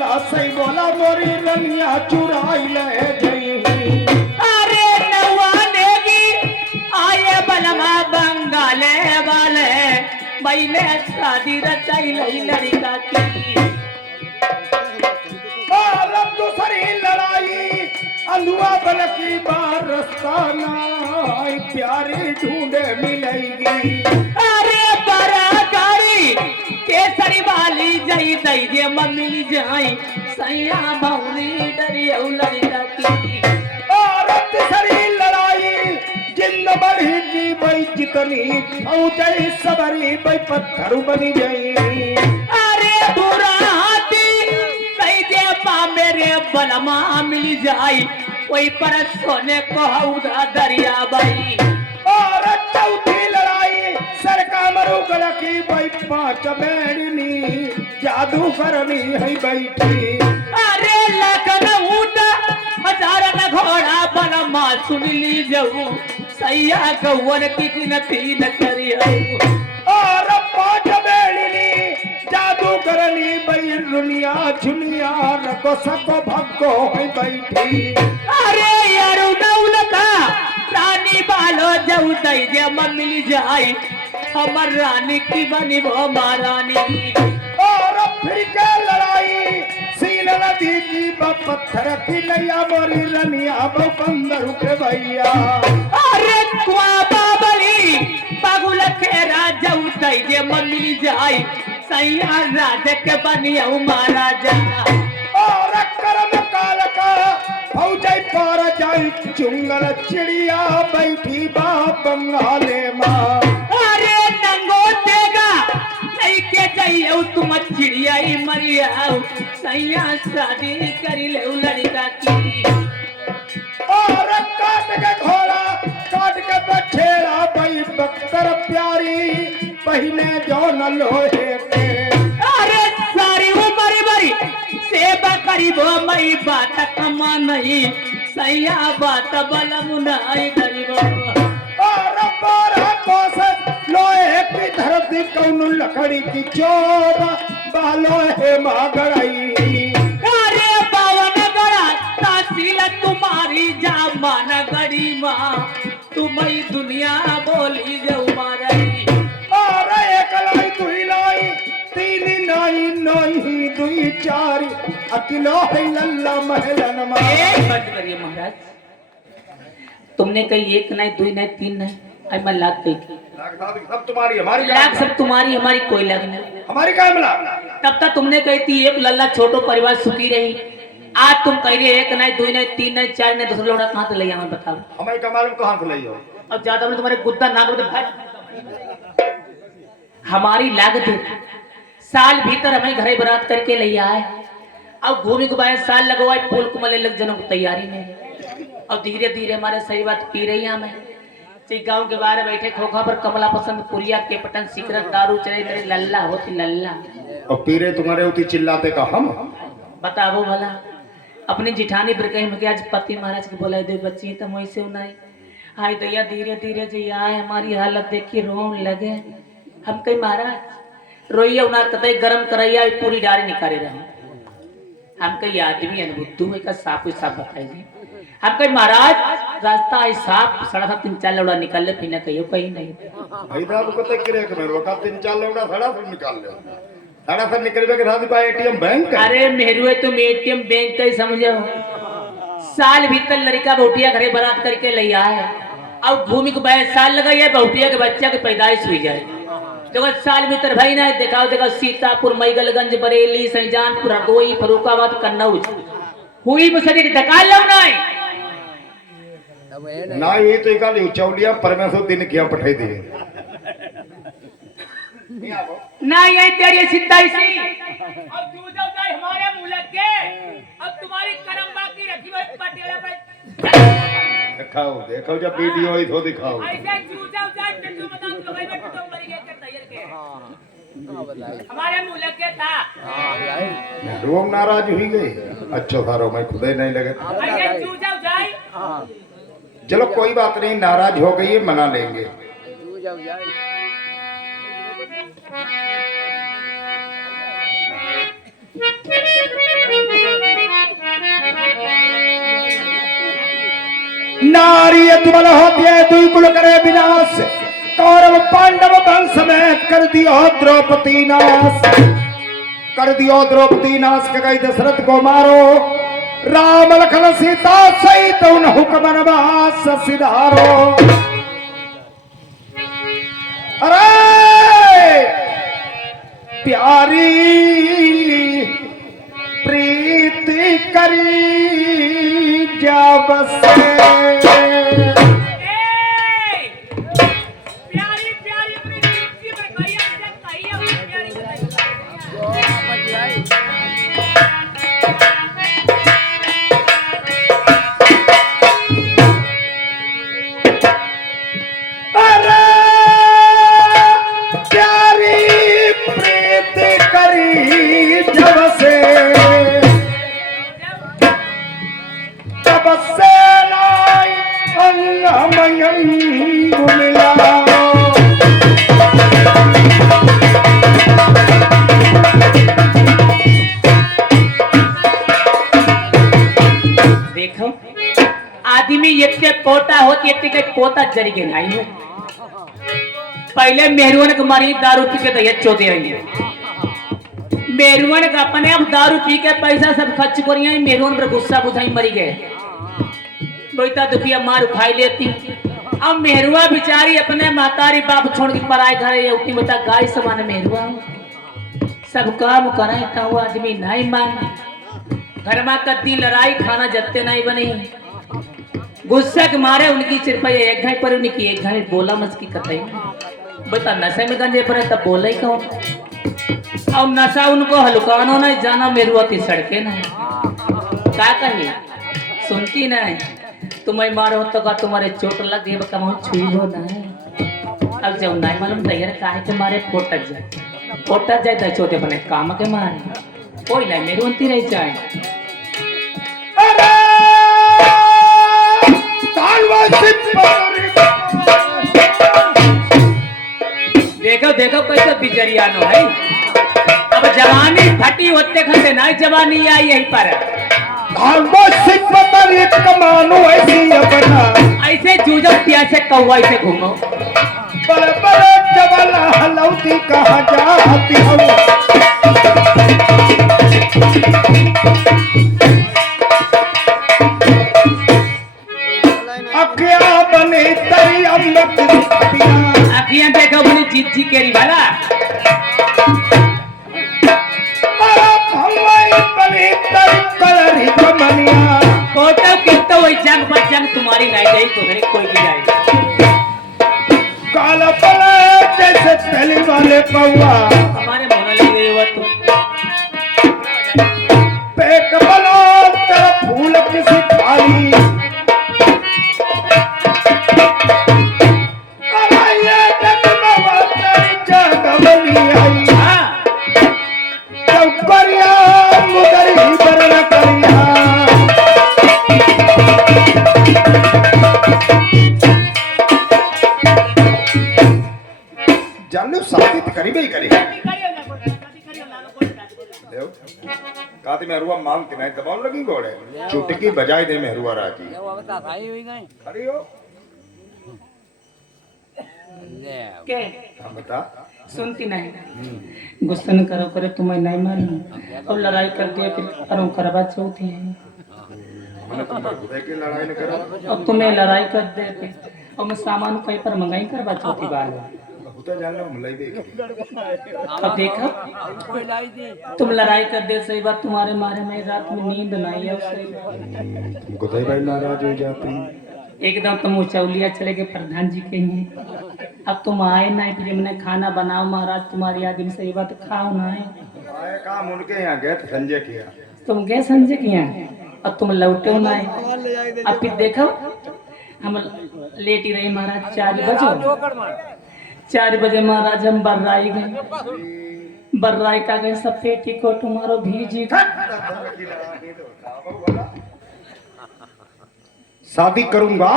बोला सही बोला मोरी रनिया चुराई ले गई। अरे नवानेगी आए बलमा बंगाले वाले मैंने शादी रचाई लई लड़का की। अब दूसरी लड़ाई अलुआ बल की बार रास्ता नाई प्यारी ढूंढे मिलेगी। अरे बराकारी केसरी वाली जई दई दे मिल जाई सैया भौरी डरिया लड़का की। और तीसरी लड़ाई जिंद बढ़ी की भाई जितनी फौजई सबरी भाई पत्थर बनी गई। अरे बुरा हाथी सही दे मेरे बलमा मिल जाई कोई पर सोने को हौदा दरिया बाई। और चौथी लड़ाई सरका मरुगल की भाई पांच बेड़नी जादूगरनी है बैठी। अरे लखन ऊँट हजार न घोड़ा बलमा सुन ली जाऊ सैया गौवन की गिनती न करियो। और पांच बेड़नी जादूगरनी भाई दुनिया झुनिया रको सको भक्को है बैठी। अरे यारू नौल का रानी बालो जाऊ दई दे मिल जाई हमर रानी की बनी वो महारानी। और फिर के लड़ाई सील नदी की पत्थर की नैया मोरी रनिया वो 15 रुपए भैया। अरे कुआ बाबली बागुल खेरा जाऊ दई दे मिल जाई सैया राजा के बनिया महाराजा। और करम काल का फौजई पर जाई चुंगल चिड़िया बैठी बा बंगाले माँ। अरे नंगो देगा नहीं के जाइयो तुम चिड़िया ही मरियाओ सैया शादी करी ले लड़का की। और काट के घोड़ा काट के बछेड़ा भाई बख्तर प्यारी पहने जो न लोहे के। अरे सारी उमर बरी सेवा करी वो मई बात कमा नहीं सैया बात बलम नहीं गरीब। और 12 कोस लोहे की धरती कौन लकड़ी की चोब बालो है मागड़ई। अरे बावन गड़ा तहसील तुम्हारी जामान गड़ी माँ तुम्हारी दुनिया बोली जाऊ मारई। और एक लाई दुई लाई तीन नाई नही दुई चार अकिलो है लल्ला महलन माँ। बंद करिए महाराज तुमने कही एक नहीं दो नहीं तीन नहीं आई मैं लाख कही सब तुम्हारी हमारी लाख सब तुम्हारी हमारी कोई लाख नहीं हमारी क्या मिला। तब तक तुमने कही थी एक लल्ला छोटो परिवार सुखी रही आज तुम कह रहे एक नहीं दो नहीं तीन नहीं चार नहीं दूसरा लोड़ा कहाँ से ले आऊँ बताओ। हमारी कमाल कहाँ से ले जाओ। अब ज्यादा हमने तुम्हारे गुद्दा नाम हमारी लागत साल भीतर हमें घरे बरात करके ले आए अब घूमी घुमाए साल लगवाए फूल कुमले लग जनों की तैयारी में और धीरे धीरे हमारे सही बात पी रही हैं हमें गांव के बाहर बैठे खोखा पर कमला पसंद पुरिया के पटन सिगरेट दारू चले मेरे लल्ला होती लल्ला और पीरे तुम्हारे होती चिल्लाते का हम बताओ भला अपनी जिठानी पर कहीं मुझे आज पति महाराज को बोला दे बच्ची तो वैसे नहीं हाय दैया धीरे धीरे जी आए हमारी हालत देखी रोन लगे हम कहीं महाराज रोइया उना तय गरम करैया पूरी डारी निकाले रहे हम कहीं आदमी अनुभुद्धू का साफ बताइए हम कहीं महाराज रास्ता है साफ सड़क 3-4 लौड़ा निकाल ले फिर कहियो कहीं नहीं भैया को पता कि रे करो का 3-4 लौड़ा सड़ा से निकाल ले सड़ा से निकलबे के साथ का एटीएम बैंक अरे मेरुए तुम एटीएम बैंक का ही समझो साल भीतर लड़का बहुटिया घरे बारात करके ले आए अब भूमि को 22 साल लगा है बहुटिया के बच्चा की पैदाइश हुई जाए जगह साल भीतर भाई ना दिखाओ देखो सीतापुर मैगलगंज बरेली सैजानपुर हरदोई फरुखाबाद कन्नौज हुई मुसरी धकाल लो ना ये तो एक चौलिया परमेश्वर दिन किया पठाई दिए ना ये तेरी सिद्धाई सी अब तू जाओ जाए हमारे मुल्क के अब तुम्हारी करम बाकी रखी हुई पटेला पे दिखाओ देखो जब वीडियो ही तो दिखाओ ऐसे तू जाओ जाए तो बता तू भाई मैं तो मरी गए तैयार के हमारे मुल्क के था लोग नाराज हुई गए अच्छा सारो मैं खुद ही नहीं लगे ऐसे तू जाओ जाए चलो कोई बात नहीं नाराज हो गई है मना लेंगे Thank you. यदि बल होती है दुई कुल करे विनाश, कौरव पांडव वंश में कर दियो द्रौपदी नाश, कर दियो द्रौपदी नाश के गई दशरथ को मारो, राम लखन सीता सहित उन हुक्म वनवास सिधारो। अरे प्यारी प्रीति करी जब से, प्यारी प्यारी प्रीति पर कहिया से कहिया प्यारी अरे प्यारी प्रीति करी जब से, तब से नाई अंगमयंग मिला। देखो आदमी इतने पोता होती इतने पोता जरी के नहीं हो। पहले मेहरुवन के मारी दारू पी के तो चौथे रही मेहरुवन का अपने अब दारू पी के पैसा सब खर्च करिए, मेहरुवन पर गुस्सा बुझाई मरी गए, बेटा दुखिया मार उठाई लेती। अब मेहरुआ बिचारी अपने मातारी बाप छोड़ के पराए घर उठी बता गाय समान मेहरुआ सब काम करे था वो आदमी नहीं माने, घर में कद्दी लड़ाई खाना जत्ते नहीं बने, गुस्सा के मारे उनकी सिर्फ एक घाई पर उनकी एक घाई बोला मस्की कतई बता नशे में गंजे पर तब बोला ही कौन। अब नशा उनको हलुकानो नहीं जाना मेरुआ की सड़के नहीं क्या कही सुनती नहीं, तुम्हें मारो तो का तुम्हारे चोट लग गई बका छुई हो नहीं। अब जब नहीं मालूम तैयार काहे के मारे फोटा जाए तो छोटे बने काम के मारे कोई नहीं मेरू अंती रह जाए। देखो देखो कैसे बिजरियानो है, अब जवानी फटी होते खंडे नहीं जवानी आई यहीं पर ऐसे जूझो से कौवा ऐसे घूमो बड़े बड़े जबल हलौती कहा जाती हो। अखियां बनी तरी अमृत अखियां देखो बनी जीजी केरी वाला फोटो कितो वही जंग पर जंग तुम्हारी नहीं गई तो मेरे कोई भी जाए काला पला जैसे पहली वाले कौवा हमारे मन लग गई हुआ तुम पेट बनो तेरा फूल किसी खाली मेहरुआ मांग के नहीं दबाव लगी घोड़े चुटकी बजाई दे मेहरुआ राजी खड़ी हो के हम बता सुनती नहीं गुस्सा न करो करे तुम्हें नहीं मालूम और लड़ाई कर दिया फिर करो करवा चौथी है मैंने तुम्हारे बुरे की लड़ाई न करो और तुम्हें लड़ाई कर दे और मैं सामान कहीं पर मंगाई करवा चौथी बार होता जान लो मलाई देख अब देखा तुम लड़ाई कर दे सही बात तुम्हारे मारे में रात में नींद नहीं है उससे गोदाई भाई नाराज हो जाती एकदम तुम उचौलिया चले गए प्रधान जी के ही अब तुम आए नहीं फिर हमने खाना बनाओ महाराज तुम्हारी आदमी सही बात खाओ ना आए काम उनके यहाँ गए संजय किया तुम गए संजय के यहाँ अब तुम लौटे ना अब फिर देखो हम लेट ही रहे महाराज 4 बजे 4 बजे महाराज हम बर्राई गए बर्राई का गए सफेद को तुम्हारो भीजी शादी करूंगा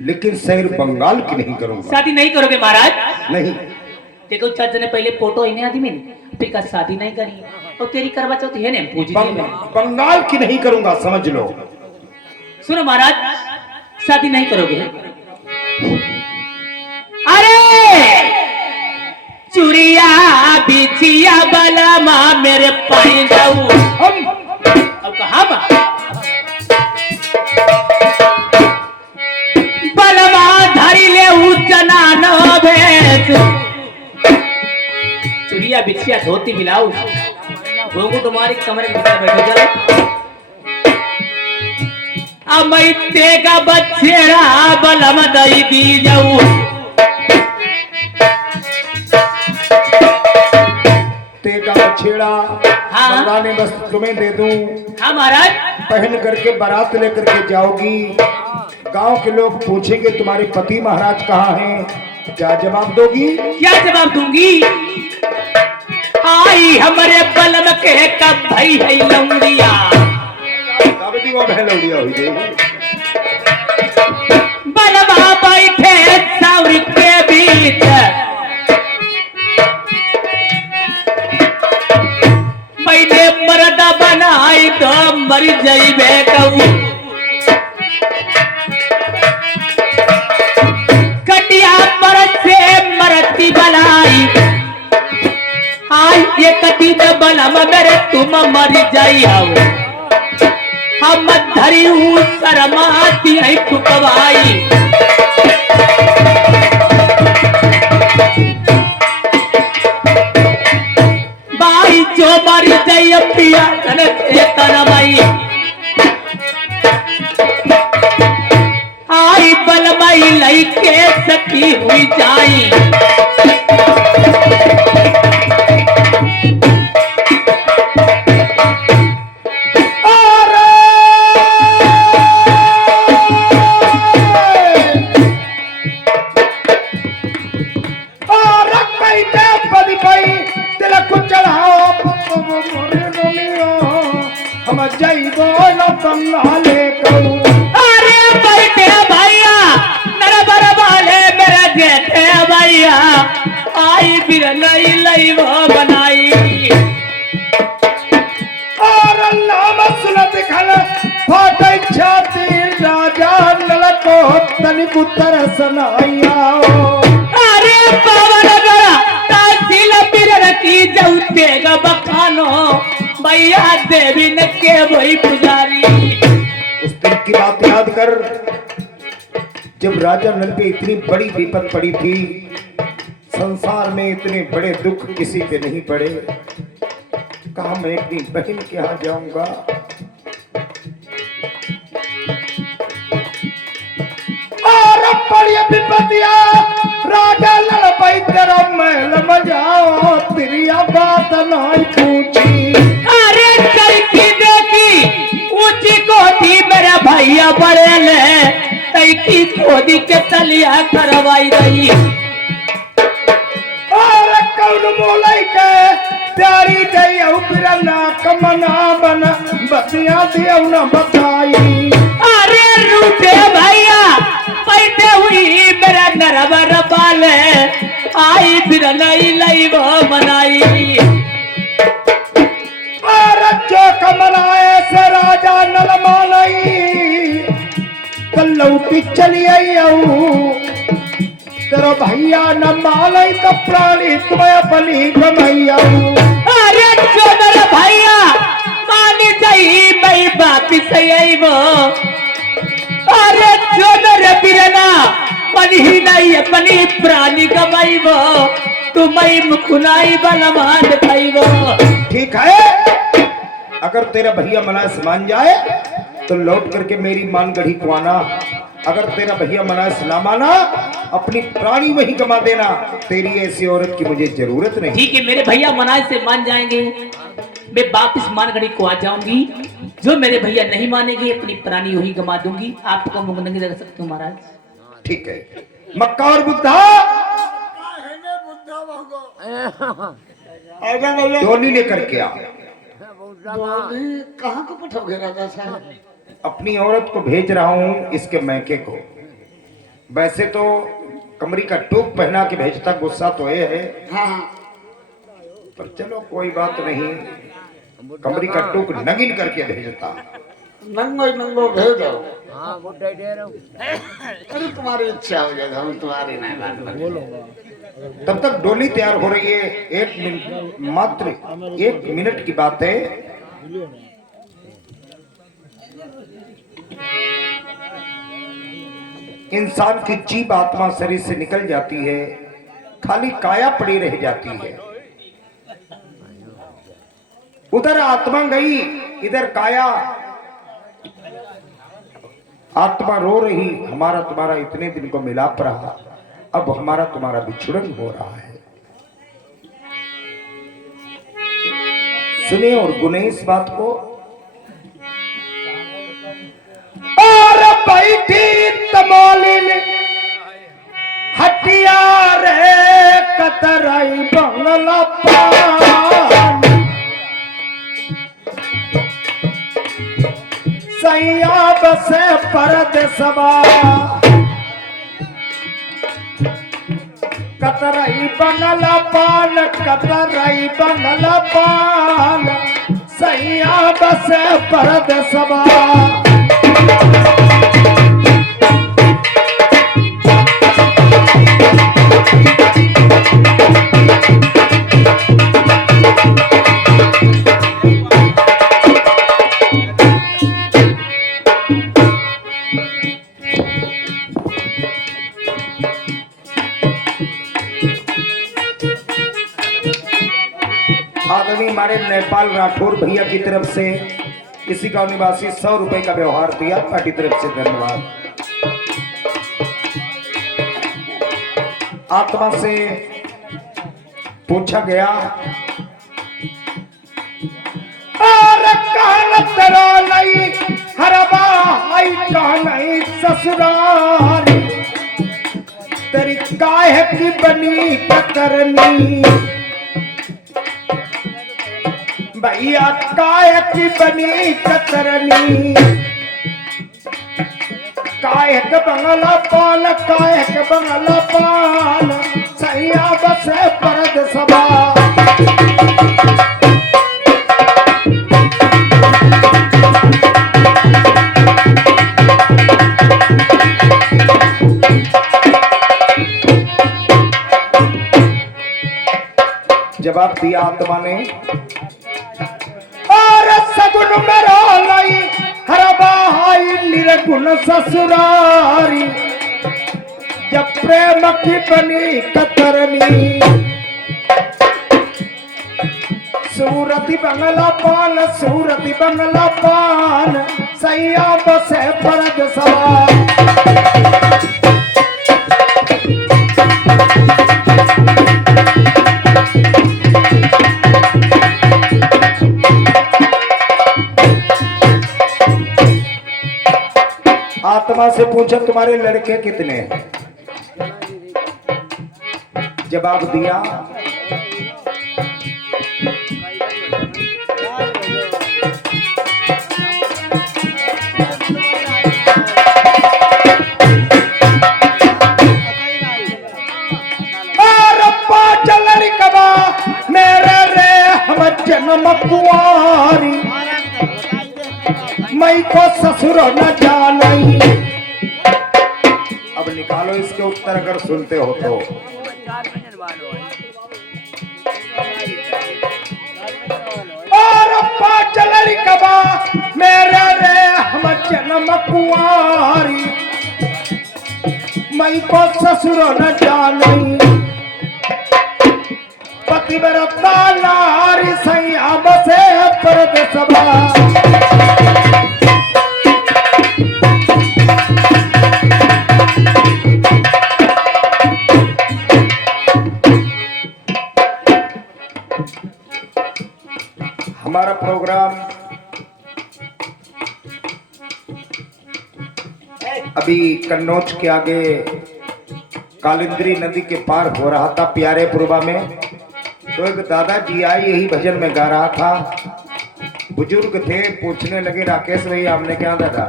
लेकिन शहर बंगाल की नहीं करूंगा शादी नहीं करोगे महाराज नहीं देखो चाचा ने पहले फोटो इन्हें आदमी ने फिर का शादी नहीं करी और तेरी करवा चौथ है ने बंगाल की नहीं करूंगा समझ लो सुनो महाराज शादी नहीं करोगे? अरे चुरिया बिछिया बलमा मेरे पाई जाऊ अब कहा बलमा धरी ले उचना न भेस चुरिया बिछिया धोती मिलाऊ घोंगू तुम्हारी कमरे के भीतर बैठो चलो अमई तेगा बच्चेरा बलम दई दी जाऊ तेगा बछेड़ा हाँ। मर्दाने बस तुम्हें दे दूं, हाँ महाराज पहन करके बारात लेकर के जाओगी। गांव के लोग पूछेंगे तुम्हारे पति महाराज कहाँ हैं, क्या जवाब दोगी? क्या जवाब दूंगी? आई हमारे बलम के कब भाई है लौंडिया बलमा बैठे सौर के बीच मैंने मर्द बनाई तो मर जाइबे कहूँ कटिया पर से मरती बनाई आज ये कटी में बलम मेरे तुम मर जाई आओ हम धरी हूँ शर्माती है ठुकवाई बाई जो मर जाई पिया तनवाई आई बलमाई लई के सखी हुई जाई अरे बैठे भैया मेरा बरबाले मेरा जेठे भैया आई फिर नई लई वो बनाई और नाम सुनत खल फाटे छाती राजा ललको तनिक उत्तर सनाइया अरे पवन गरा तासिल बिरन की जौते ग बखानो भैया देवी न के वही पुजारी उस दिन की बात याद कर जब राजा नल पे इतनी बड़ी विपद पड़ी थी। संसार में इतने बड़े दुख किसी पे नहीं पड़े। कहा मैं अपनी बहन के यहाँ जाऊंगा। और बड़ी विपतिया राजा नल पे तेरा महल में जाओ तेरी बात नहीं पूछी। अरे चलती देखी ऊंची कोठी मेरा भैया बड़े ले तैकी खोदी के तलिया करवाई रही और कौन बोलाई के प्यारी जइयो बिरना कमना बन बतिया दियो न बताई। अरे रूठे भैया बैठे हुई मेरा नरवर बाले आई फिर नई लई वो बनाई और जो कमलाए से राजा नल मालई कलौटी चली आई तेरा भैया न मालई तो प्राणी तुम्हें अपनी गमैया। अरे चोदर भैया मानी जाई मैं वापिस आईबो अरे चोदर बिरना मन ही नहीं अपनी प्राणी गवाईबो तुम्हें मुखुनाई बलमान खाईबो। ठीक है अगर तेरा भैया मनास मान जाए तो लौट करके मेरी मानगढ़ी को आना। अगर तेरा भैया मनास ना माना अपनी प्राणी वही गमा देना। तेरी ऐसी औरत की मुझे जरूरत नहीं। ठीक है मेरे भैया मनास से मान जाएंगे मैं वापिस मानगढ़ी को आ जाऊंगी। जो मेरे भैया नहीं मानेंगे अपनी प्राणी वही गमा दूंगी। आपको मुंह नहीं लग सकते महाराज। ठीक है मक्का और बुद्धा दोनी लेकर के आ। कहाँ को पठोगे राजा साहब? अपनी औरत को भेज रहा हूँ इसके मैके को। वैसे तो कमरी का टोप पहना के भेजता गुस्सा तो ये है हाँ पर चलो कोई बात नहीं। कमरी का टोक नगिन करके भेजता। नंगो नंगो भेजो। हाँ वो दे रहा हूँ। अरे तुम्हारी इच्छा हो जाएगा, हम तुम्हारी नहीं बात बोलो। तब तक डोली तैयार हो रही है। 1 मिनट, मात्र 1 मिनट की बात है। इंसान की जीव आत्मा शरीर से निकल जाती है, खाली काया पड़ी रह जाती है। उधर आत्मा गई, इधर काया। आत्मा रो रही, हमारा तुम्हारा इतने दिन को मिलाप रहा, अब हमारा तुम्हारा बिछुड़न हो रहा है। सुने और गुने इस बात को। और बैठी तमोलिन हटिया रे कतराई बंगला पान, सैया बसे परदेसवा, कतराई बंगला पान, कतराई बंगला पान, सैया बसे परदेसवा। आदमी हमारे नेपाल राठौर भैया की तरफ से इसी गांव निवासी 100 रुपए का व्यवहार दिया, पार्टी तरफ से धन्यवाद। आत्मा से पूछा गया, और कहन तेरा नहीं हरबा आई कहा नहीं ससुराल, तेरी काहे की बनी कतरनी, भैया काहे की बनी कतरनी, काहे के बंगला पान, काहे के बंगला पान, सैया बसे परदेसवा। जवाब दिया आत्मा ने, और सगुन मेरा लाई हरबा हाई निर्गुण ससुरारी, जब प्रेम की बनी कतरनी, सूरती बंगला पान, सूरती बंगला पान, सैया बसे परदेसवा। आत्मा से पूछा तुम्हारे लड़के कितने हैं? जवाब दिया, पांच लड़कवा मेरे रे हम जन्म कुआरी, मई को ससुर न जानी। अब निकालो इसके उत्तर अगर सुनते हो तो। और पांच लड़कवा मेरे रे हम जन्म कुआरी, मई को ससुर न जानी, पतिव्रता नारी सैया बसे परदेसवा। हमारा प्रोग्राम अभी कन्नौज के आगे कालिंद्री नदी के पार हो रहा था, प्यारे पुरबा में। तो एक दादाजी आए, यही भजन में गा रहा था। बुजुर्ग थे, पूछने लगे राकेश भैया हमने क्या दादा?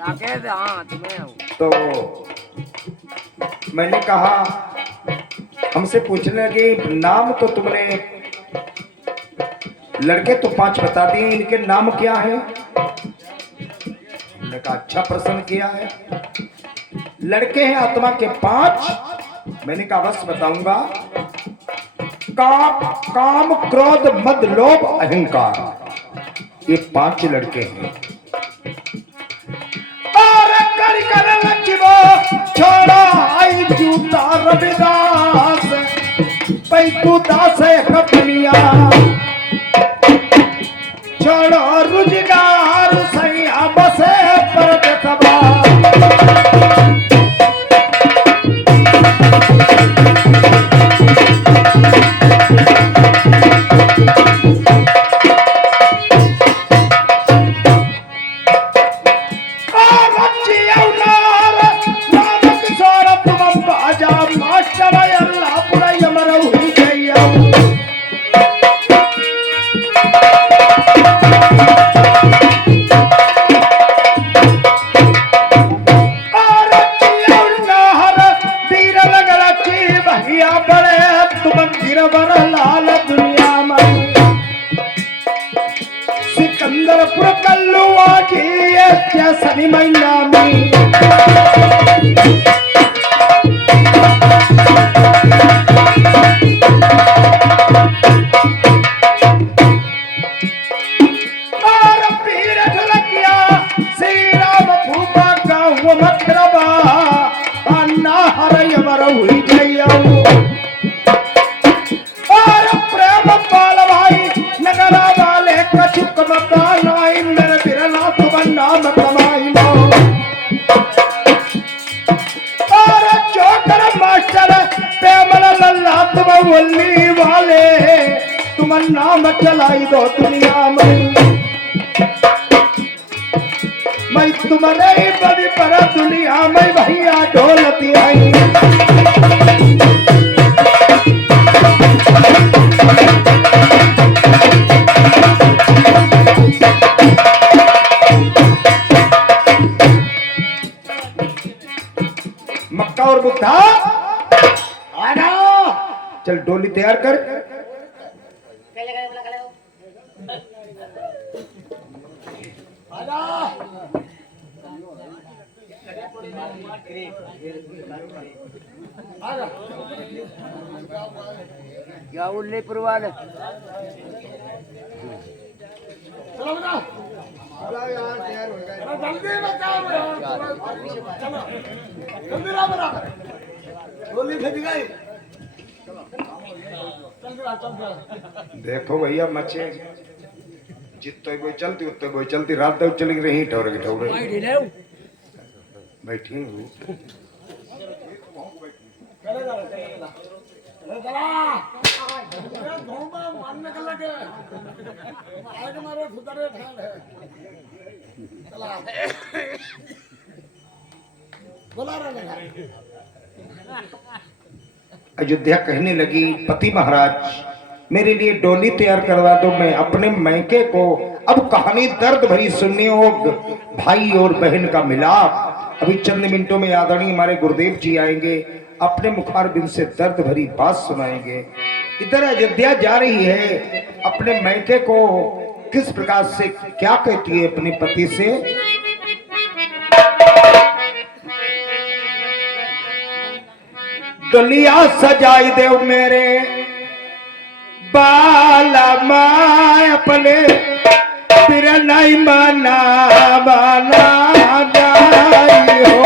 राकेश, हाँ तुम्हें हूँ। तो मैंने कहा, हमसे पूछने लगे नाम तो तुमने लड़के तो 5 बता दिए, इनके नाम क्या है? हमने कहा अच्छा प्रश्न किया है। लड़के हैं आत्मा के 5। मैंने कहा बस बताऊंगा। काम क्रोध मद लोभ अहंकार, ये 5 लड़के हैं। और कर लक्ष्मो छोड़ा आई जूता रविदास पैतू दास कपनिया छोड़ो रुजगार सैया बसे पर सभा। सिकंदरपुर कल्लुआ की सनी मैया में और पीर ढलकिया श्री राम भूपा गाँव मथुरबा अन्ना हर यमर हुई गई और प्रेम पाल भाई नगरा वाले कछुक मकाना इंद्र बिरला तुम नाम कमाई लो। और चौकर मास्टर प्रेमल लल्ला तुम वल्ली वाले तुम नाम चलाई दो दुनिया में। मैं तुम्हारे बड़ी पर दुनिया में भैया ढोलती आई। मक्का और बुद्धा चल डोली तैयार कर। क्या उल्ले पुरवाल चलो बेटा यार तैयार हो गए जल्दी बताओ चलो जल्दी ला बेटा गोली भेज गई चल देखो भैया मचे जितने कोई चलती उतने कोई चलती रात तक चली रही ठौरे की ठौरे बैठी हूँ। अयोध्या कहने लगी पति महाराज मेरे लिए डोली तैयार करवा दो, मैं अपने मैके को अब कहानी दर्द भरी सुनने हो। भाई और बहन का मिलाप। अभी चंद मिनटों में आदरणीय हमारे गुरुदेव जी आएंगे, अपने मुखारबिंद से दर्द भरी बात सुनाएंगे। इधर अयोध्या जा रही है, अपने मैके को किस प्रकार से क्या कहती है अपने पति से। डोलिया सजाई दे मेरे बाला माय अपने फिर नहीं माना बाला जाई हो।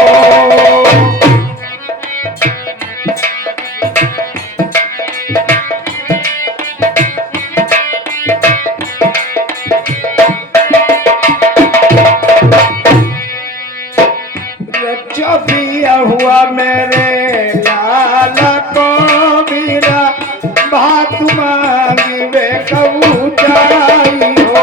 चबिया हुआ मेरे लाला को मेरा बात मांगी वे कहूँ जाई हो।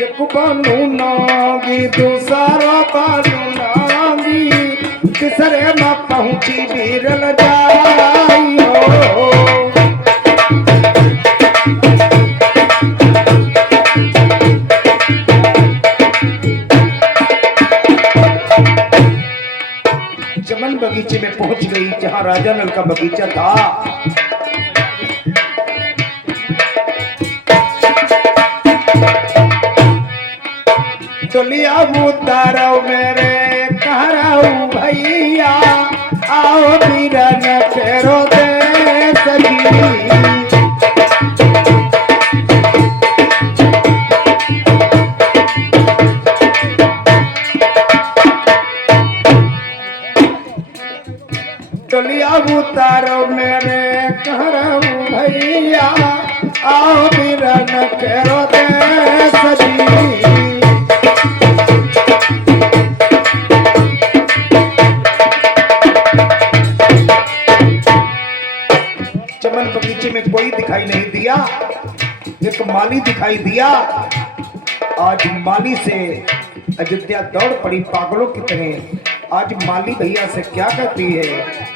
एक बानू नांगी दूसरा बानू नांगी तीसरे में पहुंची बीरल जाई हो। चमन बगीचे में पहुंच गई जहां राजा नल का बगीचा था। चलिया उतारो मेरे कहराऊ भैया, आओ बीरन फेरो दे सजी। चलिया उतारो मेरे कहराऊ भैया, आओ बीरन फेरो दे सजी। चमन बगीचे में कोई दिखाई नहीं दिया, एक माली दिखाई दिया। आज माली से अयोध्या दौड़ पड़ी पागलों की तरह। आज माली भैया से क्या कहती है,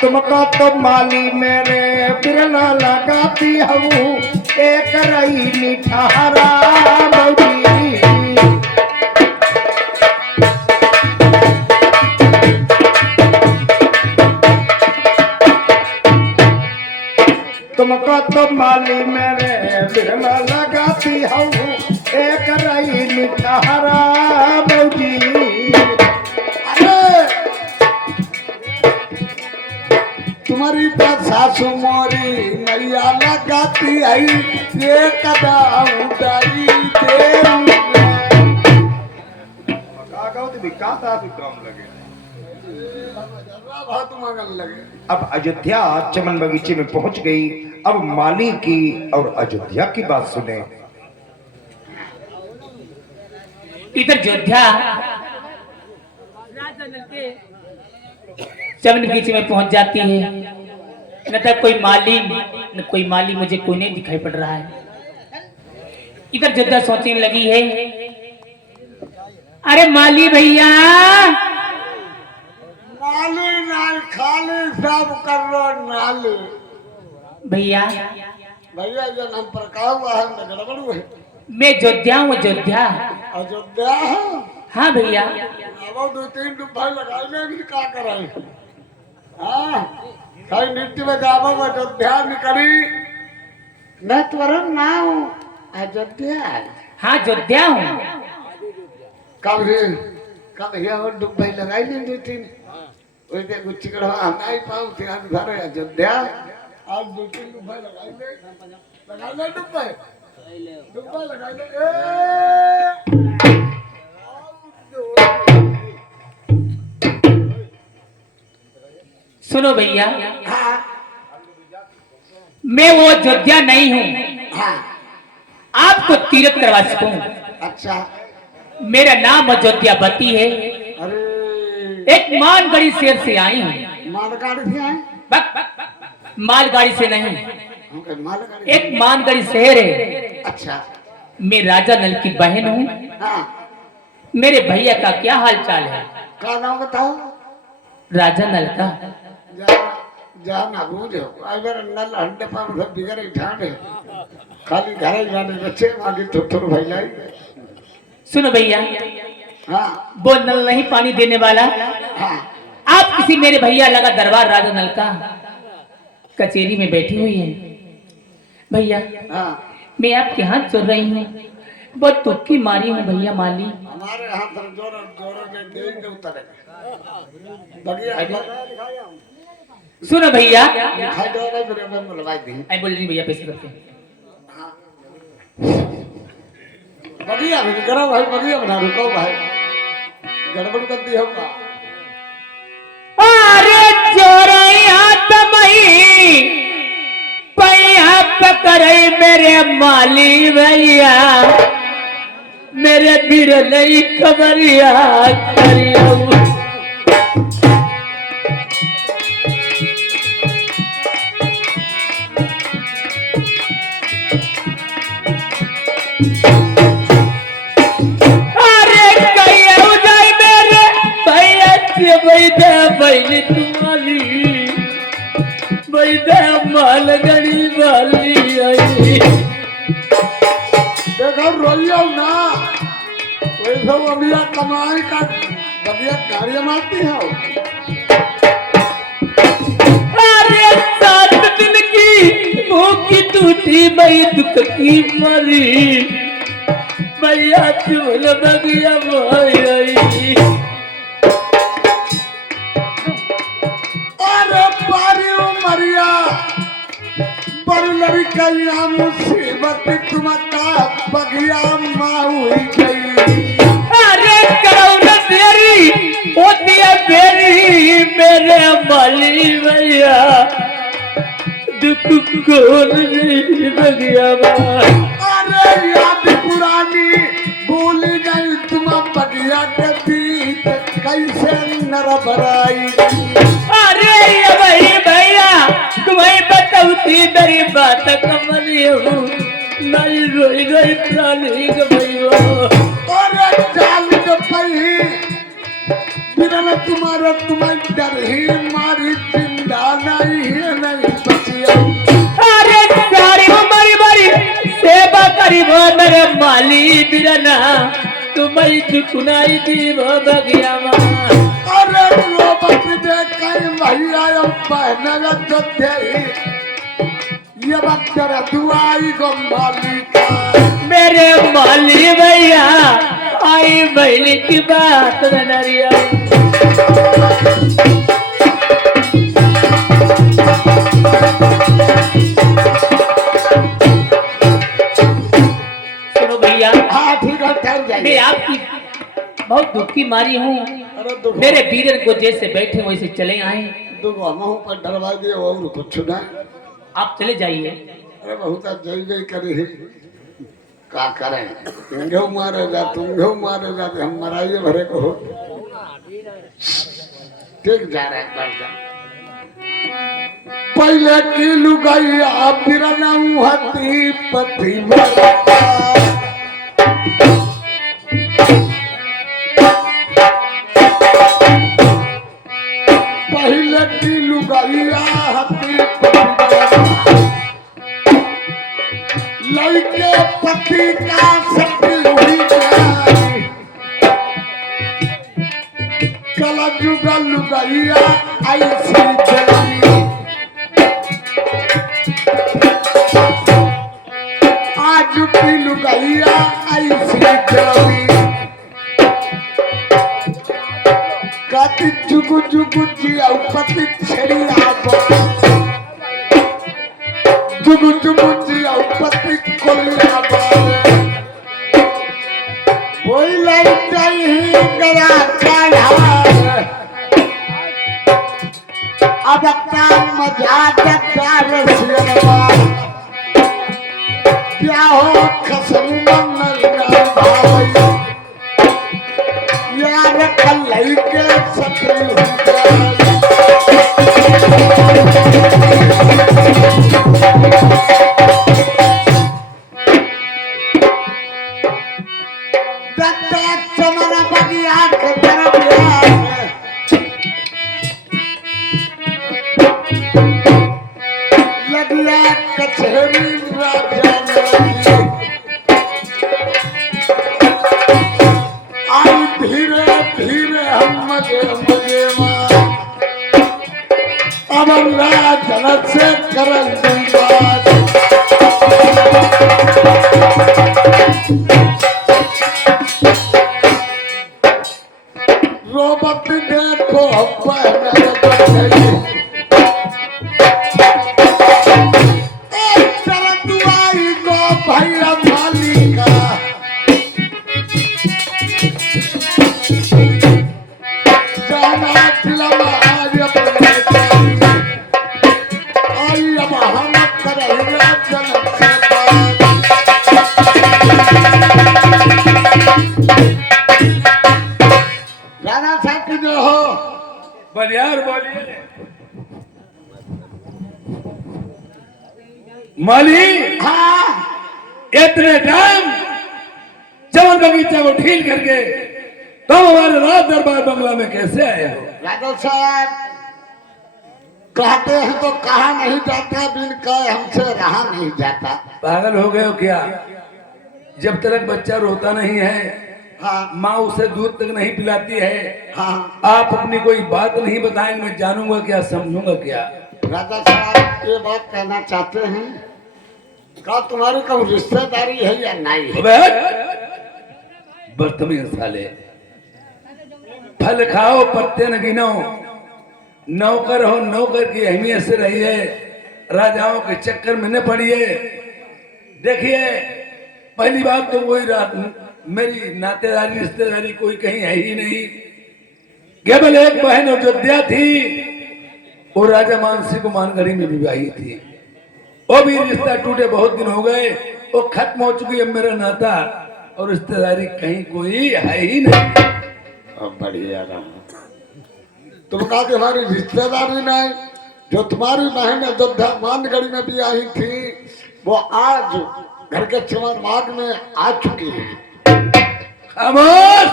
तुमको तो माली मेरे बिरला लगाती हूँ, एक रही निठारा मौजी। तुमको तो माली मेरे बिरला लगाती हूँ, एक रही निठारा मौजी। अरे तुम्हारी तो सासू मोरी नैया लगाती आई, ये कदम उठाई तेरू बहुत मगन लगे। अब अयोध्या चमन बगीचे में पहुंच गई। अब माली की और अयोध्या की बात सुने। इधर अयोध्या चमन बगीचे में पहुंच जाती है। न तो कोई माली मुझे कोई नहीं दिखाई पड़ रहा है। इधर अयोध्या सोचने लगी है, अरे माली भैया, नाली नाल खाली सब कर लो नाली। भैया भैया जो नाम पर कहा हुआ है मैं गड़बड़ू है। मैं अयोध्या हूँ, अयोध्या। अयोध्या है? हाँ भैया। अब 2-3 डुब्बा लगाए में भी क्या कराए। हाँ कहीं नृत्य में गावा में अयोध्या निकली। मैं तुम्हारा नाम अयोध्या। हाँ अयोध्या हूँ। कब ये और डुब्बा लगाई नहीं 2-3 वैसे कुछ चिकड़ा हम नहीं पाऊँ थे हम घर अयोध्या। आज 2-3 डुब्बा लगाई ले डुब्बा लगाई ले। सुनो भैया, मैं वो अयोध्या नहीं हूँ। हाँ आपको तीरथ करवा सकूं। अच्छा। मेरा नाम अयोध्यावती है। अरे एक मालगाड़ी शहर से आई हूँ। मालगाड़ी से आए? मालगाड़ी से नहीं, मालगाड़ी एक मालगाड़ी शहर है। अच्छा। मैं राजा नल की बहन हूँ। हाँ मेरे भैया का क्या हाल चाल है? क्या नाम बताओ? राजा नल का। जाना बूझो अगर नल हंडे पर उधर बिगड़े ठाणे खाली घर जाने बच्चे आगे थोड़ा भाई लाई। सुनो भैया, हाँ वो नल नहीं पानी देने वाला। हाँ आप किसी मेरे भैया लगा दरबार राजा नल का कचेरी में बैठी हुई है। भैया हाँ मैं आपके हाथ जोड़ रही हूँ, बहुत तुक्की मारी हूँ भैया माली। हमारे हाथ पर जोर जोर में दे उतरे बढ़िया। सुनो भैया, खाई दो भाई मेरे में बुलवाई दी। आई बोल रही भैया पैसे करते। बढ़िया करो भाई, बढ़िया बना रुको भाई, गड़बड़ कर दी होगा। अरे चोरैया तमई पैया पकड़े मेरे माली भैया, मेरे बीर नहीं खबरिया करियो। बैली तुम्हारी बैठा मालगड़ी वाली आई। देखो रोइयो ना, वैसे अभी कमाई का बढ़िया गाड़ियां मारती हो। अरे 7 दिन की मुंह की टूटी मई दुख की मरी मैया चूल बगिया मोई। अरे बारी उमरिया बड़ लड़कैया मुसीबत तुम्हारा बगिया माँ हुई गई। अरे करौन तेरी होती है बेरी मेरे माली भैया दुख कौन नहीं बगिया अरे याद पुरानी भूल गई तुम बगिया के बीच कैसे नरबराई। अरे ये भाई भैया तुम्हें बताऊती मेरी बात कमरी हूँ नहीं रोई गई प्राणी भैया। अरे चाल के पही बिना तुम्हारा तुम्हें डर ही मारी जिंदा नहीं है नहीं बचिया। अरे सारी उमरी बड़ी सेवा करी वो मेरे माली बिरना तुम्हारी दुखनाई दी वो बगिया अरे रोबत दे कई भैया पहने जो थे ये वक्त तेरा दुआई गंभाली का मेरे माली भैया आई बहनी की बात नरिया। सुनो भैया हाँ ठीक है ठहर मैं जाइए। आपकी बहुत दुखी मारी हूँ अरे दुख मेरे वीरन को जैसे बैठे वैसे चले आए। दुख हम पर डरवा दिए और कुछ ना। आप चले जाइए। अरे बहुत जय जय करे का करें तुम मारे जा तुम मारे जा हम मराइए भरे को ठीक जा रहा है बढ़ जा। पहले की लुगाइया फिर हती पति पहले की लुगाइया हती लड़के पति का शक्ति हुई कला जुगा लुगाइया ऐसी जली आज की लुगाइया ऐसी जली कति जुगु जुगु जिया पति छड़िया जुगु जुगु जिया पति कोलिया कोई लाइट ही गया चढ़ा अब काम मजाक रसिया क्या हो कसम मंगल भाई यार कल के सत्री चमना बगिया के तरफ लगिया कचहरी आई धीरे धीरे हम मजे मजे अब जनक से करल बात रोबत देखो भैया मालिका जाना फिल्म आज आई अब हम करेंगे जनक से राणा साहब जो हो बलियार बोलिए माली। हाँ इतने टाइम चमन बगीचा को ढील करके तुम हमारे राज दरबार बंगला में कैसे आए हो? राघव साहब कहते हैं तो कहा नहीं जाता बिन कहे हमसे रहा नहीं जाता। पागल हो गए हो क्या? जब तक बच्चा रोता नहीं है हाँ माँ उसे दूध तक नहीं पिलाती है। हाँ आप अपनी कोई बात नहीं बताएंगे, मैं जानूंगा क्या, समझूंगा क्या? राजा साहब ये बात कहना चाहते हैं का तुम्हारी कोई रिश्तेदारी है या नहीं है? अबे बदतमीज साले, फल खाओ पत्ते न गिनो, नौकर हो नौकर की अहमियत से रहिए, राजाओं के चक्कर में न पड़िए। देखिए पहली बात तो वही रात मेरी नातेदारी रिश्तेदारी कोई कहीं है ही नहीं। केवल एक बहन अयोध्या थी, वो राजा मानसी को मानगढ़ी में विवाही थी। वो भी रिश्ता टूटे बहुत दिन हो गए, वो खत्म हो चुकी है मेरा नाता, और रिश्तेदारी कहीं कोई है ही नहीं। अब बढ़िया रहा। तुम कहा तुम्हारी रिश्तेदारी नहीं, जो तुम्हारी बहन अयोध्या मानगढ़ी में भी आई थी वो आज घर के चमन बाग में आ चुकी है। खामोश,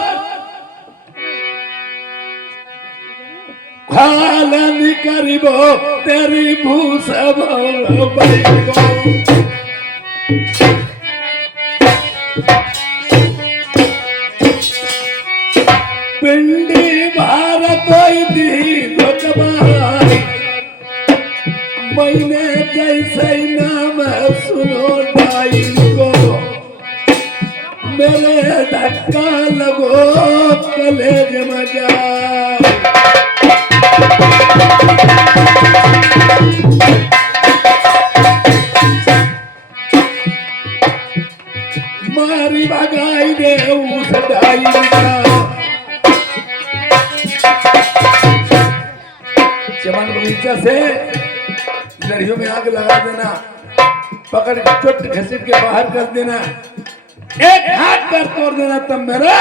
खालन करीबो तेरी भूसब पिंडी भारत दी लोकबाई, मैंने जैसे नाम सुनो डाई को, मेरे धक्का लगो कलेज मजा। मारी भगाई दे उस डाई चमन बगीचा से लड़ियों में आग लगा देना, पकड़ के चुट घसीट के बाहर कर देना, एक हाथ पर तोड़ देना, तब मेरा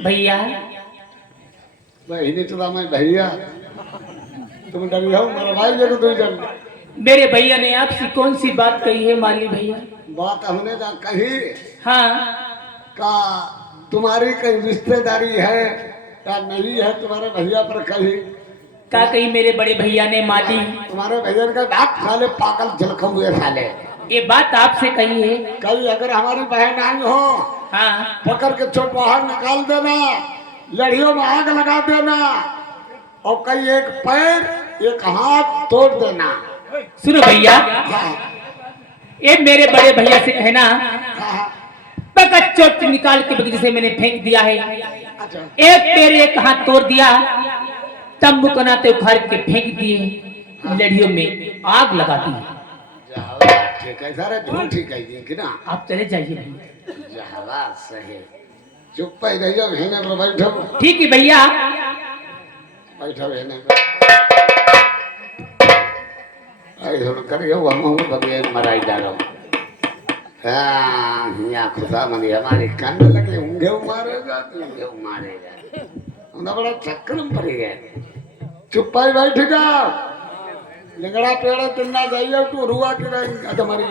भैया बहनी तो मैं भैया तुम डरी हो मेरा भाई जरूर तुम डर। मेरे भैया ने आपसे कौन सी बात कही है माली भैया? बात हमने ना कही हाँ का तुम्हारी कहीं रिश्तेदारी है या नहीं है, तुम्हारे भैया पर कही क्या कही मेरे बड़े भैया ने माली? तुम्हारे भैया का बात साले पागल जलखम हुए साले ये बात आपसे कही है? कभी अगर हमारी बहन आई हो हाँ पकड़ के चोट बाहर निकाल देना, लड़ियों में आग लगा देना, और कई एक पैर एक हाथ तोड़ देना। सुनो भैया, हाँ, ये मेरे बड़े भैया से कहना हाँ, पकड़ चोट निकाल के बगीचे से मैंने फेंक दिया है, अच्छा एक पैर एक हाथ तोड़ दिया, तंबू बनाते उखाड़ के फेंक दिए, लड़ियों में आग लगा दी। ठीक है सारे झूठ ठीक है कि ना। आप चले जाइए भैया। जहवा सही चुप पे रहियो, हेने पर बैठो ठीक है भैया। बैठो हेने पर आई धुन करियो हम बगे मराई डालो। हाँ यहाँ खुदा मनी हमारे कान लगे होंगे मारेगा तो होंगे मारेगा, हम बड़ा चक्कर में पड़ गए। चुप पे बैठेगा लिंगड़ा पेड़ तिन्ना जाइए तू रुआ के रहेंगे तुम्हारी।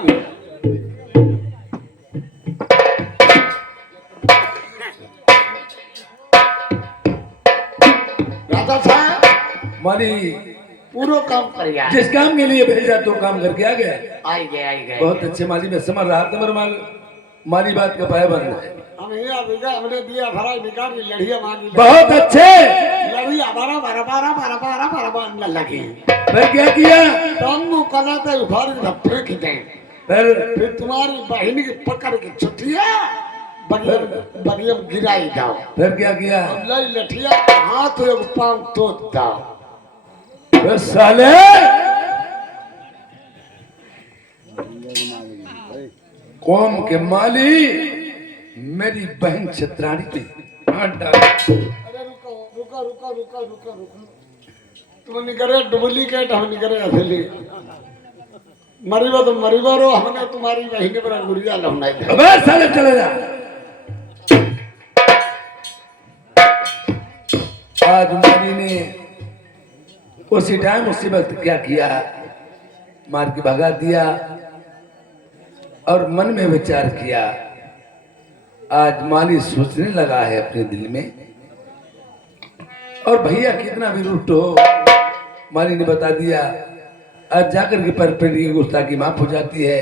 राजा साहब माली पूरा काम कर गया, जिस काम के लिए भेजा तो काम करके आ गया। आई गए बहुत अच्छे माली, मैं समझ रहा था मगर माली बात का पायबंद है। हम यहाँ बिगा हमने दिया भरा निकाल लड़िया मांगी, बहुत अच्छे। लड़िया बारह बारह बारह बारह बारह बारह बारह लगी। फिर क्या किया? तुम कला तो उखाड़ के फेंक दें, फिर तुम्हारी बहन की पकड़ के छुट्टिया बगियम गिराई जाओ। फिर क्या किया? लई लठिया हाथ एक पांव तोड़ दाओ। फिर साले कौम के माली मेरी बहन छत्राणी पे हाथ डाल। अरे रुको रुको रुको रुको रुको रुको, तुम निकरे डुप्लीकेट हम निकरे असली मरीबो तो मरीबो रो, हमने तुम्हारी बहन पर गुड़िया लहनाई दे। अबे साले चले जा। आज माली ने उसी टाइम उसी वक्त क्या किया, मार के भगा दिया और मन में विचार किया। आज माली सोचने लगा है अपने दिल में, और भैया कितना भी रुष्ट हो, माली ने बता दिया आज जाकर के पर पेट की गुस्ताखी माफ हो जाती है।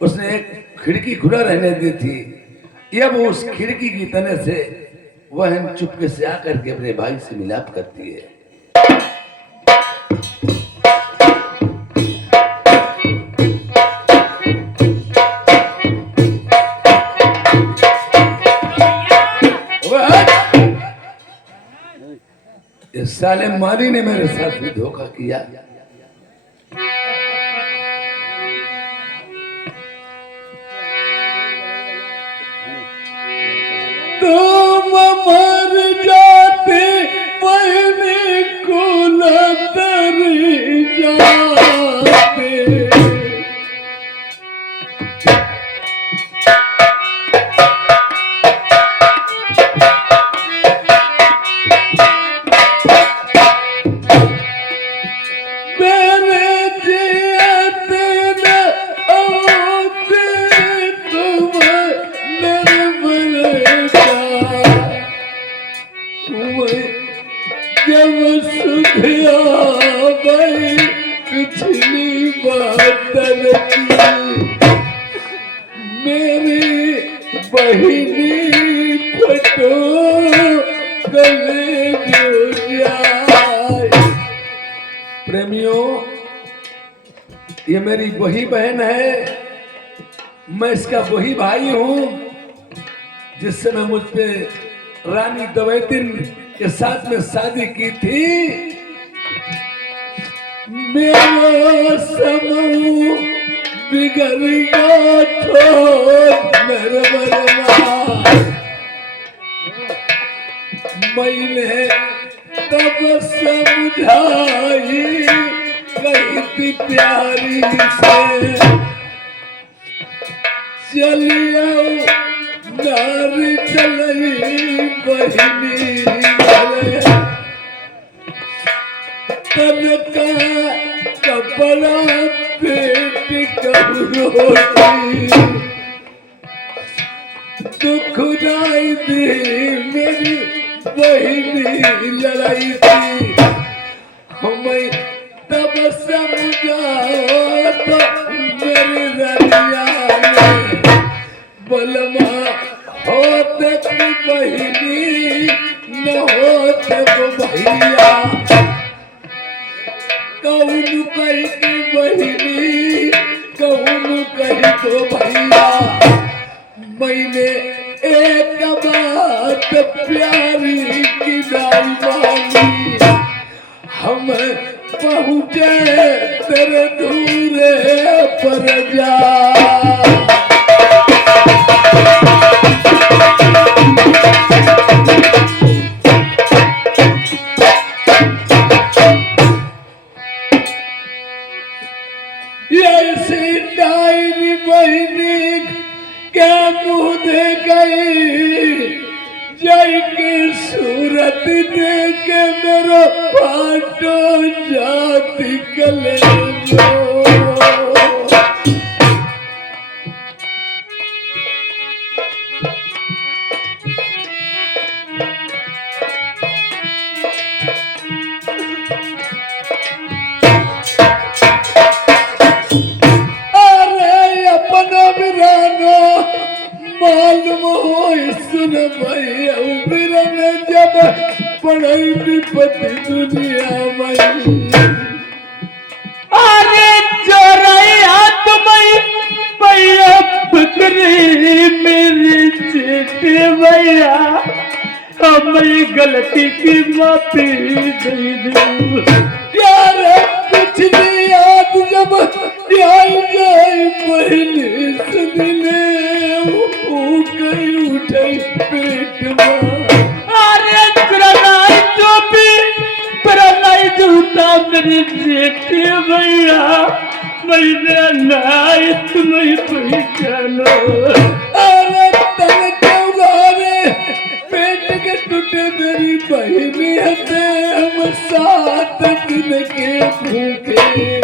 उसने एक खिड़की खुला रहने दी थी, अब उस खिड़की की तने से वह चुपके से आकर के अपने भाई से मिलाप करती है। इस साले माली ने मेरे साथ भी धोखा किया। तुम मर जाते पहले कुल तर जाते। मेरे जियते न आते तुम जब सुधिया भाई पिछली बातन की मेरी बहिनी फटो गले जो जाए। प्रेमियों, ये मेरी वही बहन है, मैं इसका वही भाई हूँ जिस समय मुझ पे रानी दवैतिन के साथ में शादी की थी। मेरा समूह बिगड़ गया तो मैंने तब समझाई कही थी प्यारी से, चलिए नारी चलई बहिनी तन का कपड़ा पेट करोटी दुखदाई दी मेरी बहिनी लड़ाई थी। हमें तब समझाओ तो मेरी रनिया बलमा होत की बहिनी न होत वो भैया, कौन कही की बहिनी कौन कही तो भैया। मैंने एक बात प्यारी की दाई मांगी, हम पहुँचे तेरे दूरे पर जा। ऐसी डायरी बहिनी क्या मुँह दे गई, जय की सूरत देख मेरा फाटो जाति गले जो। मालूम हो सुन भैया बिरन जब पढ़ई विपत्ति दुनिया में। अरे चोरैया तुम्हें भैया बकरी मेरी चीटी भैया, हमें गलती की माफी दे दो यार। पिछली याद जब आई गई पहले सुनने गई उठे पेट में। अरे प्रणय टोपी प्रणय जूता मेरी चीटी भैया, मैंने नाई तुम्हें पहचानो। अरे तन क्यों पेट के टूटे मेरी बहिनी हते, हम 7 दिन के भूखे।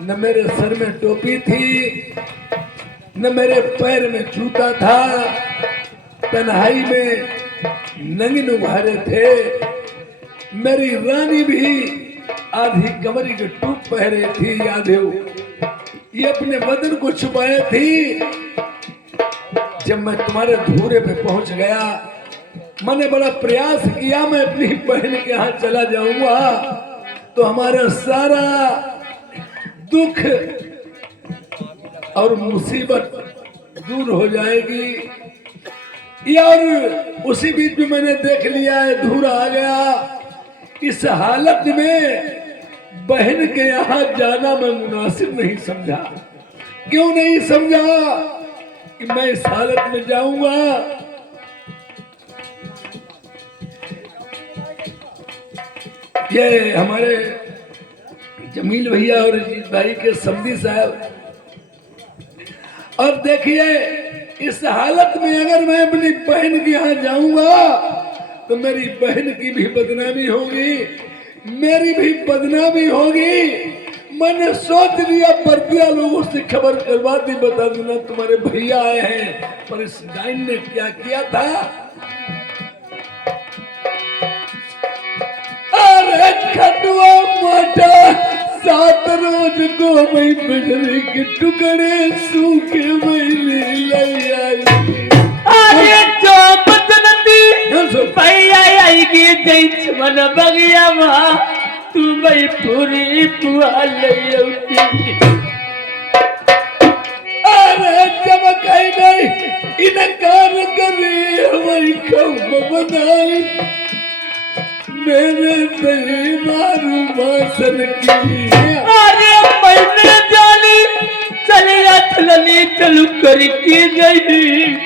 न मेरे सर में टोपी थी न मेरे पैर में जूता था, तन्हाई में नंगे उभारे थे। मेरी रानी भी आधी कमरी जो टूप पहरे थी याद है ये अपने बदन को छुपाए थी। जब मैं तुम्हारे धूरे पे पहुंच गया मैंने बड़ा प्रयास किया मैं अपनी बहन के यहाँ चला जाऊंगा तो हमारा सारा दुख और मुसीबत दूर हो जाएगी। और उसी बीच में मैंने देख लिया है धूरा आ गया। इस हालत में बहन के यहाँ जाना मैं मुनासिब नहीं समझा। क्यों नहीं समझा कि मैं इस हालत में जाऊंगा। ये हमारे जमील भैया और अजीत भाई के समधी साहब। और देखिए इस हालत में अगर मैं अपनी बहन के यहाँ जाऊंगा तो मेरी बहन की भी बदनामी होगी, मेरी भी बदनामी होगी। मैंने सोच लिया परदिया लोगों से खबर करवा दी, बता दूंगा तुम्हारे भैया आए हैं। पर इस डाइन ने क्या किया था, अरे खटुआ माटा 7 रोज को मैं बिजली के टुकड़े सूखे मैंने ले आई। अरे जो बदनती भैया आएगी जैस मन बगिया माँ तू मैं पूरी पुआ ले आऊंगी। अरे चमकाई नहीं इनकार करे हमारी खम्भ बनाई मेरे दही मारू मासन की। अरे मैंने जानी चलिया चलनी चलू करके गई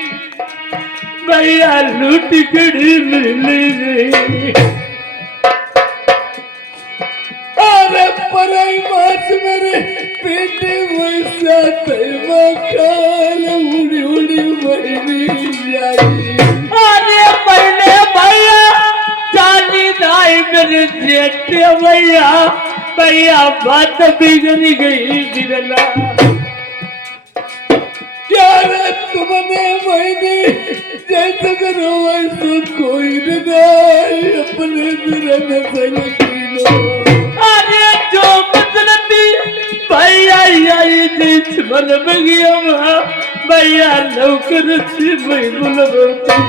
भैया लूट गड़ी मिल गई। अरे परई मास मेरे पेटे वैसा तैमा खाल उड़ी उड़ी बहनी जाई। अरे पहले भैया जानी नाई मेरे जेठे भैया भैया बात बिगड़ी गई बिगड़ा। यार तुमने मैंने जैसे करो वैसे कोई नहीं अपने बिरन संग। अरे जो बदनती भैया आई देश मन बगिया भैया नौकर से मैं बुलबती।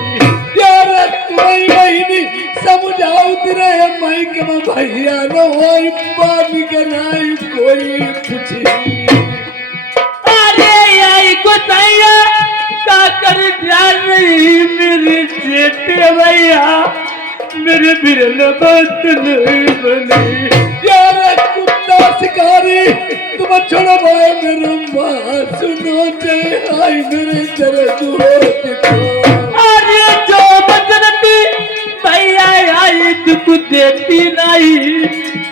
यार तुम्हारी बहनी समझाओ तेरे माई के भैया न होई पानी कराई कोई पूछी। अरे आई को तैया का कर जान रही मेरे जेठे भैया मेरे बिरन बात नहीं बनी। यार कुत्ता शिकारी तुम छोड़ो भाई मेरे माँ सुनो जय आई मेरे दर्द हो। अरे जो बदनती भैया आई दुख देती नहीं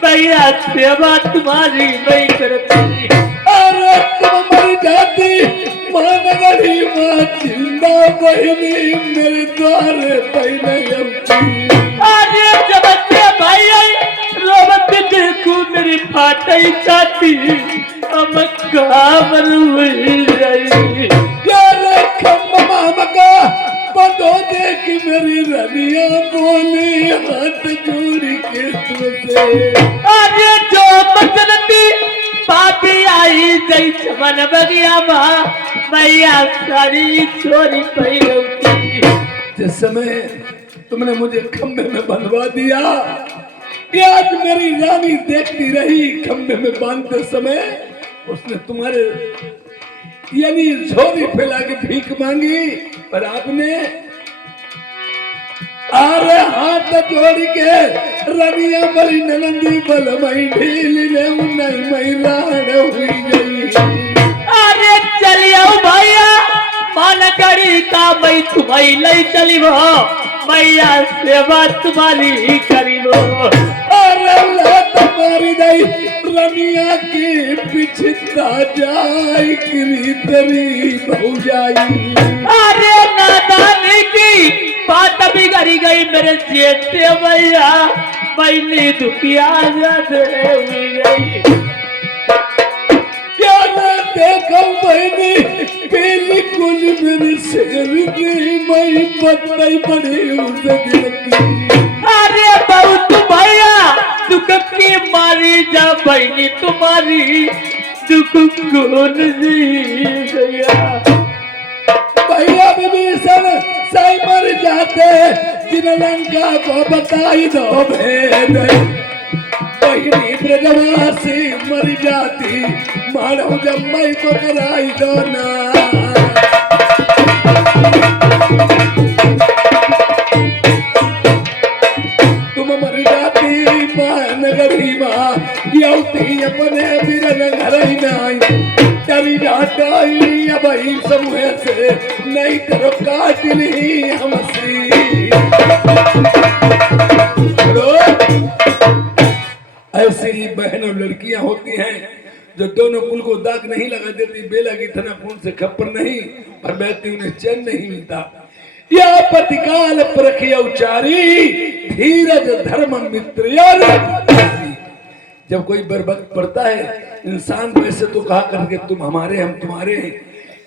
भैया सेवा तुम्हारी नहीं करती। अरे तुम मर जाती महानगरी माँ जिंदा बहनी मेरे द्वारे पहले जमती। अरे जब से भैया रोबत देखू मेरी फाटी छाती अब काबर हुई जाएगी। यार खम्मा मका बदो देख मेरी रनिया बोली हाथ जोड़ी के तुझसे। अरे जो बदनती पापी आई जैस मन बगिया माँ भैया सारी चोरी पहनती। जिस समय तुमने मुझे खंबे में बंधवा दिया आज मेरी रानी देखती रही खंबे में बांधते समय उसने तुम्हारे यानी झोली फैला के भीख मांगी पर आपने अरे हाथ जोड़ के रनिया बड़ी ननंदी बल मई ढीली ने नहीं मई राण हुई गई। अरे चलियो भैया मन करी का मैं तुम्हारी ले चली वो भैया सेवा तुम्हारी करी वो। अरे लात मारी दई रनिया के पीछे जाई किरी तेरी बहु जाई। अरे नादानी की बात बिगड़ी गई मेरे जेठे भैया पहली दुखिया हुई गई। क्या ना देखो मैंने पहली कुल मेरे शेर की मई पत्नी बड़ी उसे दिल की। अरे बहुत भैया दुख की मारी दुख कौन दी भैया। भैया विभीषण सही मर जाते, जिन लंका को बताई दो भेद। बहिनी ब्रजवासी मर जाती, मानव जम्मई को कराई दो ना। तुम मर जाती नगरी माँ, यौती अपने बिरन घर नाई। डरी जाती अब ही समूह से, नहीं करो काटिल ही हमसी। ऐसी ही बहन और लड़कियां होती हैं जो दोनों कुल को दाग नहीं लगा देती, बेला की तरह खून से खप्पर नहीं, और बैठती उन्हें चैन नहीं मिलता। या पतिकाल परखिया उचारी, धीरज धर्म मित्र यार। जब कोई बर्बाद पड़ता है, इंसान वैसे तो कहा करके तुम हमारे हम तुम्हारे हैं।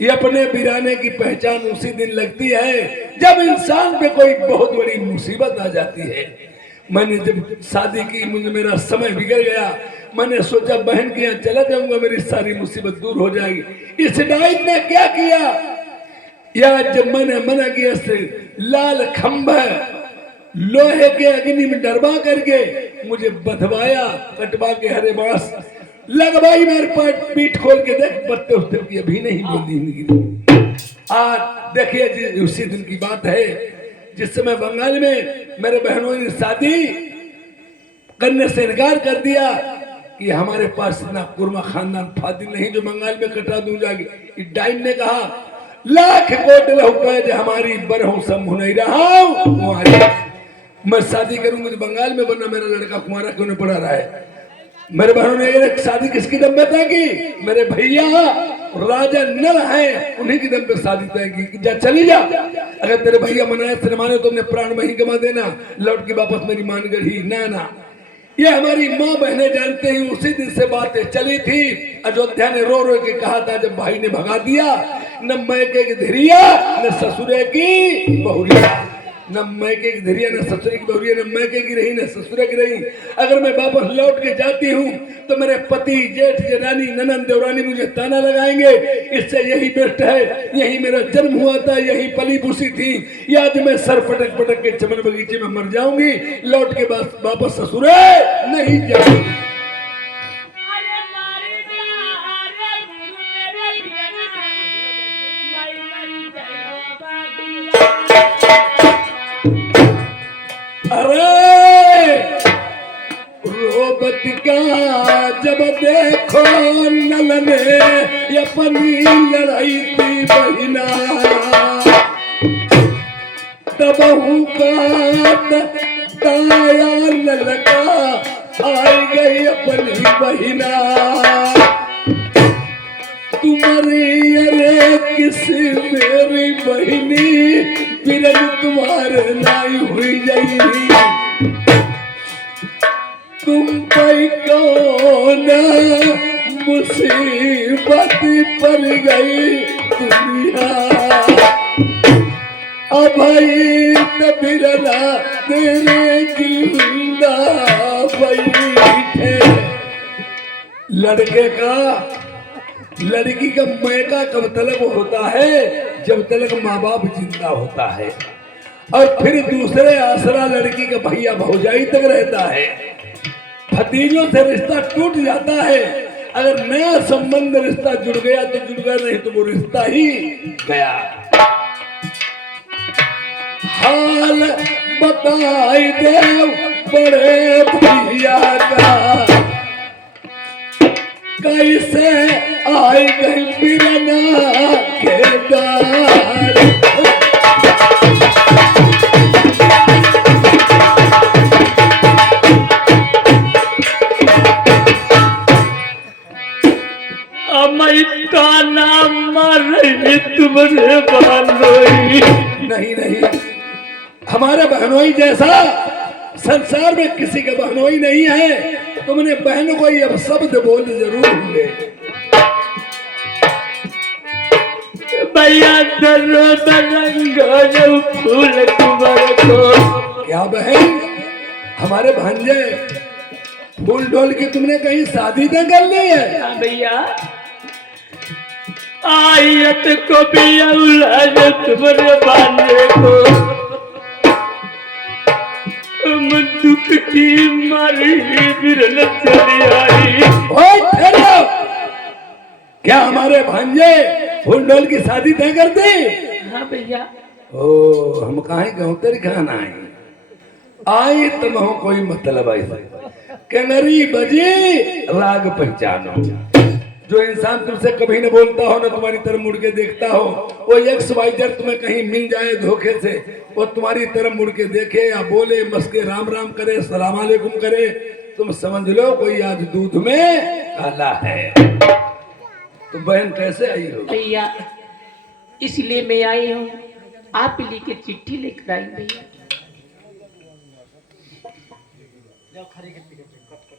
ये अपने बिराने की पहचान उसी दिन लगती है जब इंसान पे कोई बहुत बड़ी मुसीबत आ जाती है। मैंने जब शादी की, मुझे मेरा समय बिगड़ गया। मैंने सोचा बहन के यहाँ चला जाऊंगा, मेरी सारी मुसीबत दूर हो जाएगी। इस डाइट ने क्या किया, या जब मैंने मना किया से लाल खंभा लोहे के अग्नि में डरवा करके मुझे बधवाया, कटवा के हरे बांस लगवाई, मेरे पीठ खोल के देख पत्ते उसते की अभी नहीं बोली। आज देखिए जी, उसी दिन की बात है जिस समय बंगाल में मेरे बहनों ने शादी करने से इनकार कर दिया कि हमारे पास इतना कुर्मा खानदान फादिल नहीं जो बंगाल में कटा दूं जाएगी। इस डाइन ने कहा लाख कोट लहुपैज हमारी बरहू संभु नहीं रहा, मैं शादी करूंगी तो बंगाल में, वरना मेरा लड़का कुमारा क्यों नहीं पड़ा रहा है। मेरे बहनों ने शादी किसकी दम पे तय की, मेरे भैया राजा नल हैं, उन्हीं की दम पे शादी तय की। जा चली जा, अगर तेरे भैया मनाए से माने तो अपने प्राण में ही गवा देना, लौट के वापस मेरी मान गढ़ी ना। ये हमारी माँ बहनें जानते ही उसी दिन से बातें चली थी। अयोध्या ने रो रो के कहा था जब भाई ने भगा दिया, न मैके की धीरिया न ससुरे की बहुरिया, न मैके की धीरिया न ससुरे की बहुरिया, न मैके की रही न ससुरे की रही। अगर मैं वापस लौट के जाती हूँ तो मेरे पति जेठ जेठानी ननंद देवरानी मुझे ताना लगाएंगे। इससे यही बेस्ट है, यही मेरा जन्म हुआ था, यही पली बूसी थी। या आज मैं सर पटक पटक के चमन बगीचे में मर जाऊंगी, लौट के वापस ससुरे नहीं जाऊंगी। अरे रोबत का जब देखो नल ने अपनी लड़ाई थी बहिना, तब ताया नल का आई गई अपनी बहिना। तुम्हारी अरे किसी मेरी बहिनी बिरन तुम्हारे लाई हुई जाई, तुम पे कौन मुसीबत पड़ गई दुनिया। अब बिरना तेरे गिंदा बैठे। लड़की का मैका कब तलक होता है, जब तलक माँ बाप जिंदा होता है, और फिर दूसरे आसरा लड़की का भैया भौजाई तक रहता है। भतीजों से रिश्ता टूट जाता है, अगर नया संबंध रिश्ता जुड़ गया तो जुड़ गया, नहीं तो वो रिश्ता ही गया। हाल बताई दे बड़े भैया का, कैसे आई गई बिरना के द्वार। तुमने बहनोई नहीं, हमारे बहनोई जैसा संसार में किसी का बहनोई नहीं है। तुमने बहनों को ये शब्द बोल जरूर होंगे। भैया फूल कुमार को। क्या बहन, हमारे भांजे फूल ढोल की तुमने कहीं शादी न कर ली है? हाँ भैया, मायत को भी औलाद तुम्हारे बांधे को हम दुख की मारी बिरल चली आई। ओए ठहरो, क्या हमारे भांजे फुलडोल की शादी तय कर दी? हाँ भैया। ओ हम कहीं गाँव तेरी खाना है आई तुम हो कोई मतलब ऐसा कनरी बजी राग पहचानो। जो इंसान तुमसे कभी न बोलता हो न तुम्हारी तरफ मुड़ के देखता हो, वो एक्स वाई जेड तुम्हें कहीं मिल जाए धोखे से, वो तुम्हारी तरफ मुड़ के देखे या बोले मस्के राम राम करे सलाम अलैकुम करे, तुम समझ लो कोई आज दूध में काला है। तो बहन कैसे आई हो? भैया इसलिए मैं आई हूँ, आप ही के चिट्ठी लेकर आई भैया।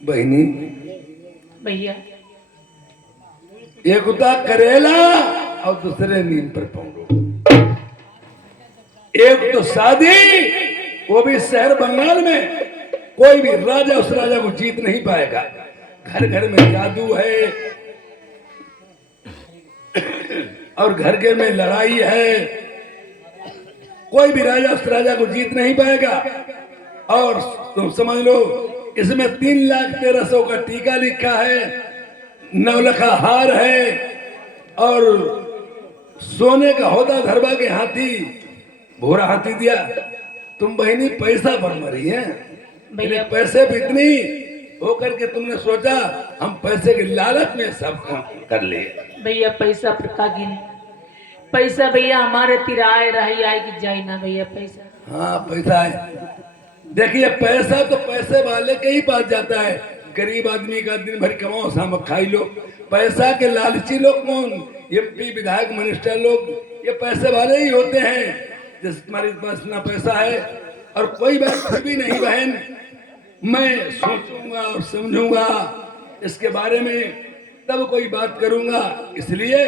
बहनी भैया एक उता करेला और दूसरे नींद पर पौड़ो। एक तो शादी, वो भी शहर बंगाल में, कोई भी राजा उस राजा को जीत नहीं पाएगा। घर घर में जादू है और घर घर में लड़ाई है, कोई भी राजा उस राजा को जीत नहीं पाएगा। और तुम समझ लो इसमें 3,13,000 का टीका लिखा है, 9 लखा हार है और सोने का होदा धरवा के हाथी भूरा हाथी दिया। तुम बहनी पैसा पर मरी है भैया। पैसे भी इतनी होकर के तुमने सोचा हम पैसे के लालच में सब काम कर लिए। भैया पैसा पर का गिने, पैसा भैया हमारे तिराए रही आए कि जाए ना भैया पैसा। हाँ पैसा है, देखिए पैसा तो पैसे वाले के ही पास जाता है, गरीब आदमी का दिन भर कमाओ शाम खाई लो। पैसा के लालची लोग कौन? एमपी विधायक मिनिस्टर लोग, ये पैसे वाले ही होते हैं। जिस तुम्हारे पास ना पैसा है और कोई बात फिर भी नहीं बहन, मैं सोचूंगा और समझूंगा इसके बारे में, तब कोई बात करूंगा। इसलिए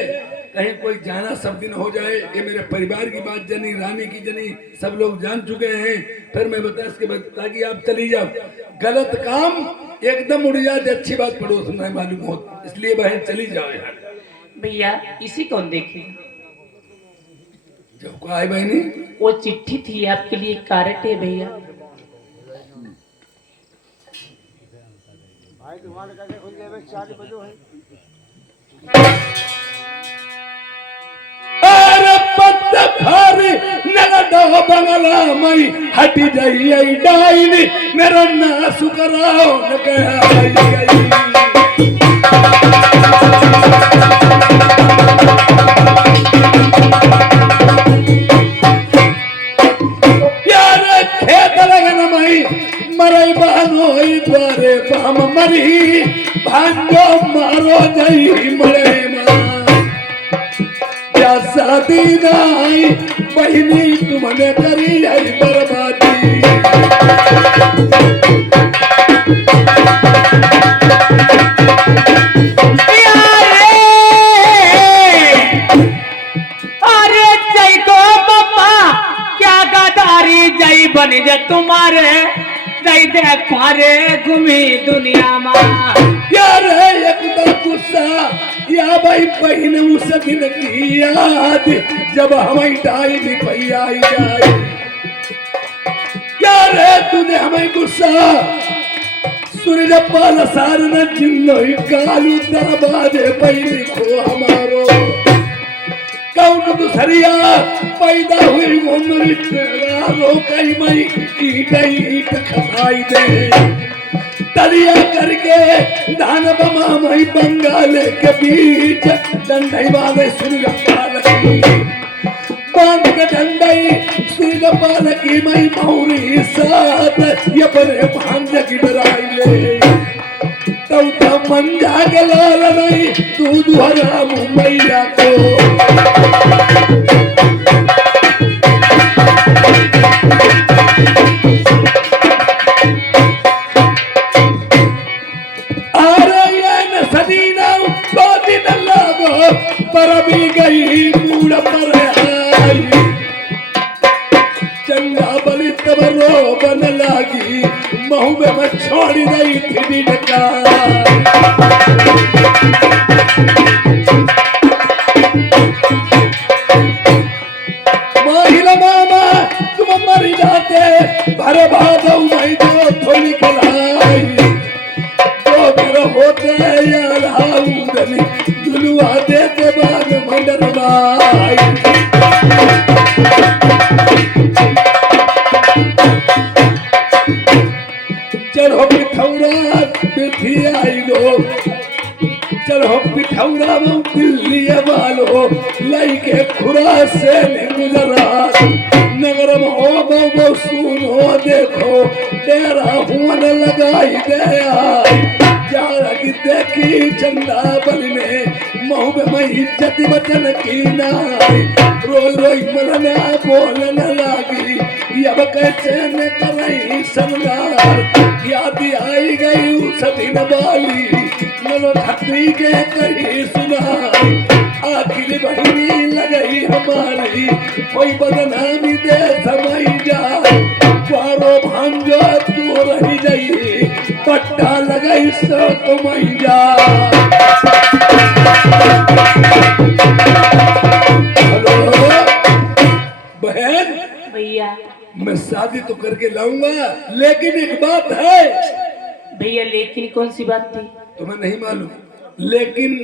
कहीं कोई जाना सब दिन हो जाए, ये मेरे परिवार की बात जनी, रानी की जनी, सब लोग जान चुके हैं, फिर मैं बता इसके बाद ताकि आप चली जाओ, गलत काम एकदम उड़ जाए, अच्छी बात पड़ोस में मालूम हो, इसलिए बहन चली जाओ यार। भैया इसी कौन देखे, जब को आए बहनी वो चिट्ठी थी आपके लिए, कारट है भैया। बंगला मई हट जाइए डाइनी मेरा ना सुकराओ न गई। यार खेत लगन मई मरई बहनो द्वारे हम मरी भांजो मारो जई मरे शादी नाई बहनी तुमने करी है बर्बादी। अरे जय को बाबा क्या गदारी जय बन जा तुम्हारे, जय देखा रे घूमी दुनिया में। यार एकदम गुस्सा या भाई बहन उस दिन की याद जब हमें डाई निपई आई जाए। यार तुझे हमें गुस्सा सूरज पाल सार न जिन्नो कालू दरबाजे पहली को हमारो कौन दूसरिया पैदा हुई वो मृत रो कई मई ईट खपाई दे तलिया करके धान बमा मई बंगाल के बीच डंडई वाले सूरज पाल की बांध के डंडई सूरज पाल की मई मौरी साथ ये बने भांज की डराई ले तौता मंजा के लाल नहीं दूध हरा मुंबईया को। पर भी गई मूड पर आई चंगा बलि तब रो बन लागी महू में मैं छोड़ गई थी डका। माहिला मामा तुम मर जाते भरे भादव मई जो थोड़ी कलाई तो फिर होते यार हाउदनी दुलुआ देते बाद मंडरवाई चढ़ो पिठौरा पिठी आई लो चढ़ो पिठौरा दिल्ली वालो लाई के खुरा से गुजरा नगरम हो बो सुनो देखो तेरा हुन लगाई दे जारा की देखी चंदा बल में महू में मैं इज्जत बचन की नाई रोई रोई मलना बोलन लागी अब कैसे न करई संगार याद आई गई उस दिन वाली मनो छत्री के कही सुनाई आखिर बहनी लगई हमारी कोई बदनामी दे समय जा पारो भांजो तू रही जाई पट्टा लगई सो तुम जा हेलो बहन भैया मैं शादी तो करके लाऊंगा लेकिन एक बात है भैया लेकिन कौन सी बात थी? तुम्हें नहीं मालूम लेकिन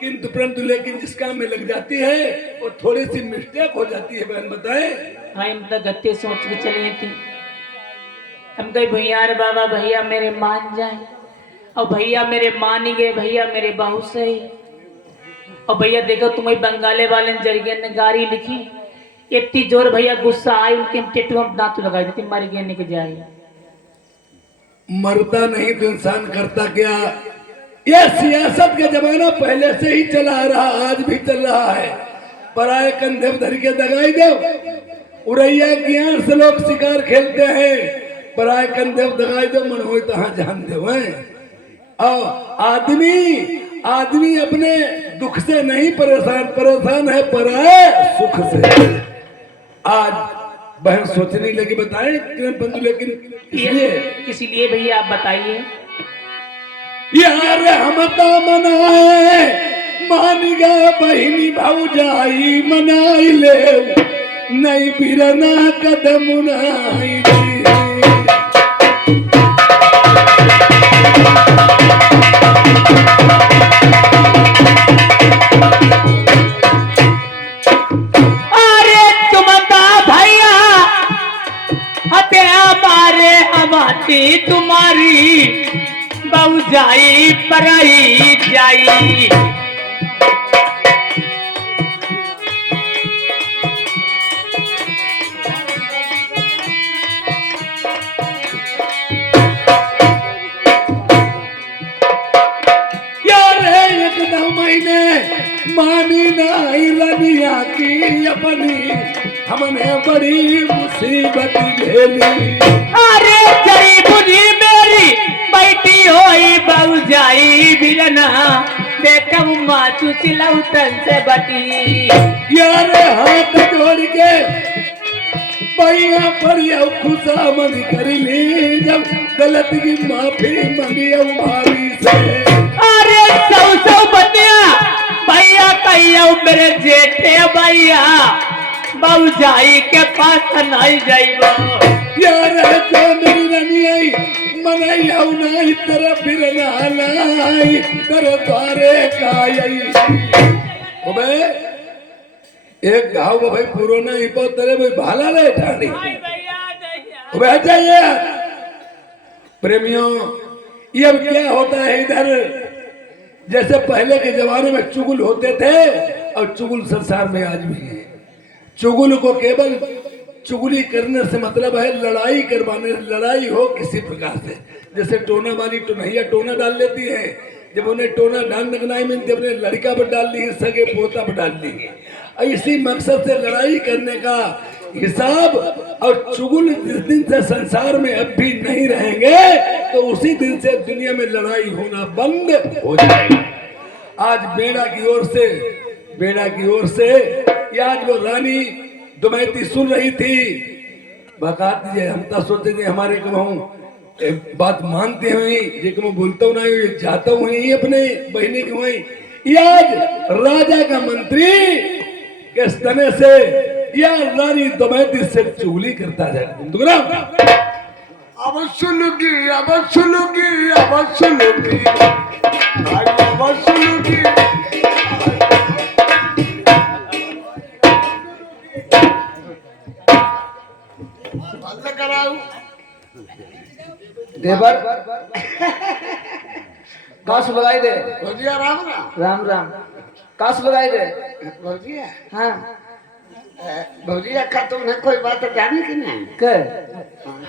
किंतु परंतु लेकिन जिस काम में लग जाती है वो थोड़ी सी मिस्टेक हो जाती है बहन बताए हाँ हम तो गत्ते सोच के चले थे हम कहे भैया अरे बाबा भैया मेरे मान जाए और भैया मेरे मान ही गए भैया मेरे बहू सही और भैया देखो तुम्हें बंगाले वाले जरिए ने गाड़ी लिखी इतनी जोर भैया गुस्सा आई उनके टेटुआ में दांत लगाई देती मर गए के जाए मरता नहीं तो इंसान करता क्या यह सियासत का जमाना पहले से ही चला आ रहा आज भी चल रहा है पराये कंधे धर के दगाई दो उड़ैया ज्ञान से लोग शिकार खेलते हैं पराये कंधे दगाई दो मन हो तो हाँ जान दो और आदमी अपने दुख से नहीं परेशान है पराये सुख से आज बहन सोचने लगी बताएं लेकिन इसीलिए भैया आप बताइए यार हम तो मनाए मान गया बहनी भौजाई मनाई ले नहीं बिरना कदम नाई अरे तुम का भैया हते हमारे हमारी तुम्हारी बहु जाई पराई जाई महीने मानी नाई रनिया की अपनी हमने बड़ी मुसीबत झेली अरे जरी बुरी मेरी बैठी होई बहु जाई बिरना देखा माचू सिलाऊ तन से बटी यार हाथ जोड़ के पैया पर खुशा मन कर ली जब गलत की माफी मांगी भाभी से अरे सौ बनिया भैया कहियो मेरे जेठे भैया बहु जाई के पास नहीं जाइबो यार तो मेरी रनी आई मनाई आऊ नहीं तेरा फिर नालाई तेरे द्वारे काई ओबे एक घाव भाई पुरोना ही पो तेरे भाई भाला ले ठाणी ओबे जाइए प्रेमियों ये अब क्या होता है इधर जैसे पहले के जमाने में चुगल होते थे और चुगल संसार में आज भी है चुगल को केवल चुगली करने से मतलब है लड़ाई करवाने लड़ाई हो किसी प्रकार से जैसे टोना वाली टोनैया टोना डाल लेती है जब उन्हें टोना डालने का नहीं मिलती अपने लड़का पर डाल दी सगे पोता पर डाल दी इसी मकसद से लड़ाई करने का हिसाब और चुगल जिस दिन से संसार में अब भी नहीं रहेंगे तो उसी दिन से दुनिया में लड़ाई होना बंद हो जाएगा आज बेड़ा की ओर से आज वो रानी दुमैती सुन रही थी बता दीजिए हम तो सोचते थे हमारे कहूँ बात मानते हुए जे मैं बोलता हूँ ना जाता हूँ अपने बहनी के वहीं या राजा का मंत्री के स्तने से या रानी दमयंती से चुगली करता जाए अब सुनूंगी बंद कराऊ देवर काश लगाई दे। भौजिया राम राम राम राम काश लगाई दे। भौजिया हाँ भौजिया का तुमने कोई बात जानी कि नहीं के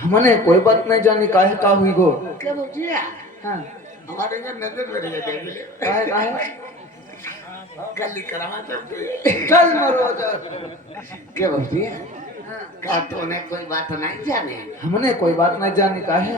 हमने कोई बात नहीं जानी काहे का हुई गो। क्या भौजिया हाँ हमारे यहाँ नजर में रही है काहे काहे गली करावा चाहते चल मरो जा। क्या भौजिया का तुमने कोई बात नहीं जाने हमने कोई बात नहीं जानी काहे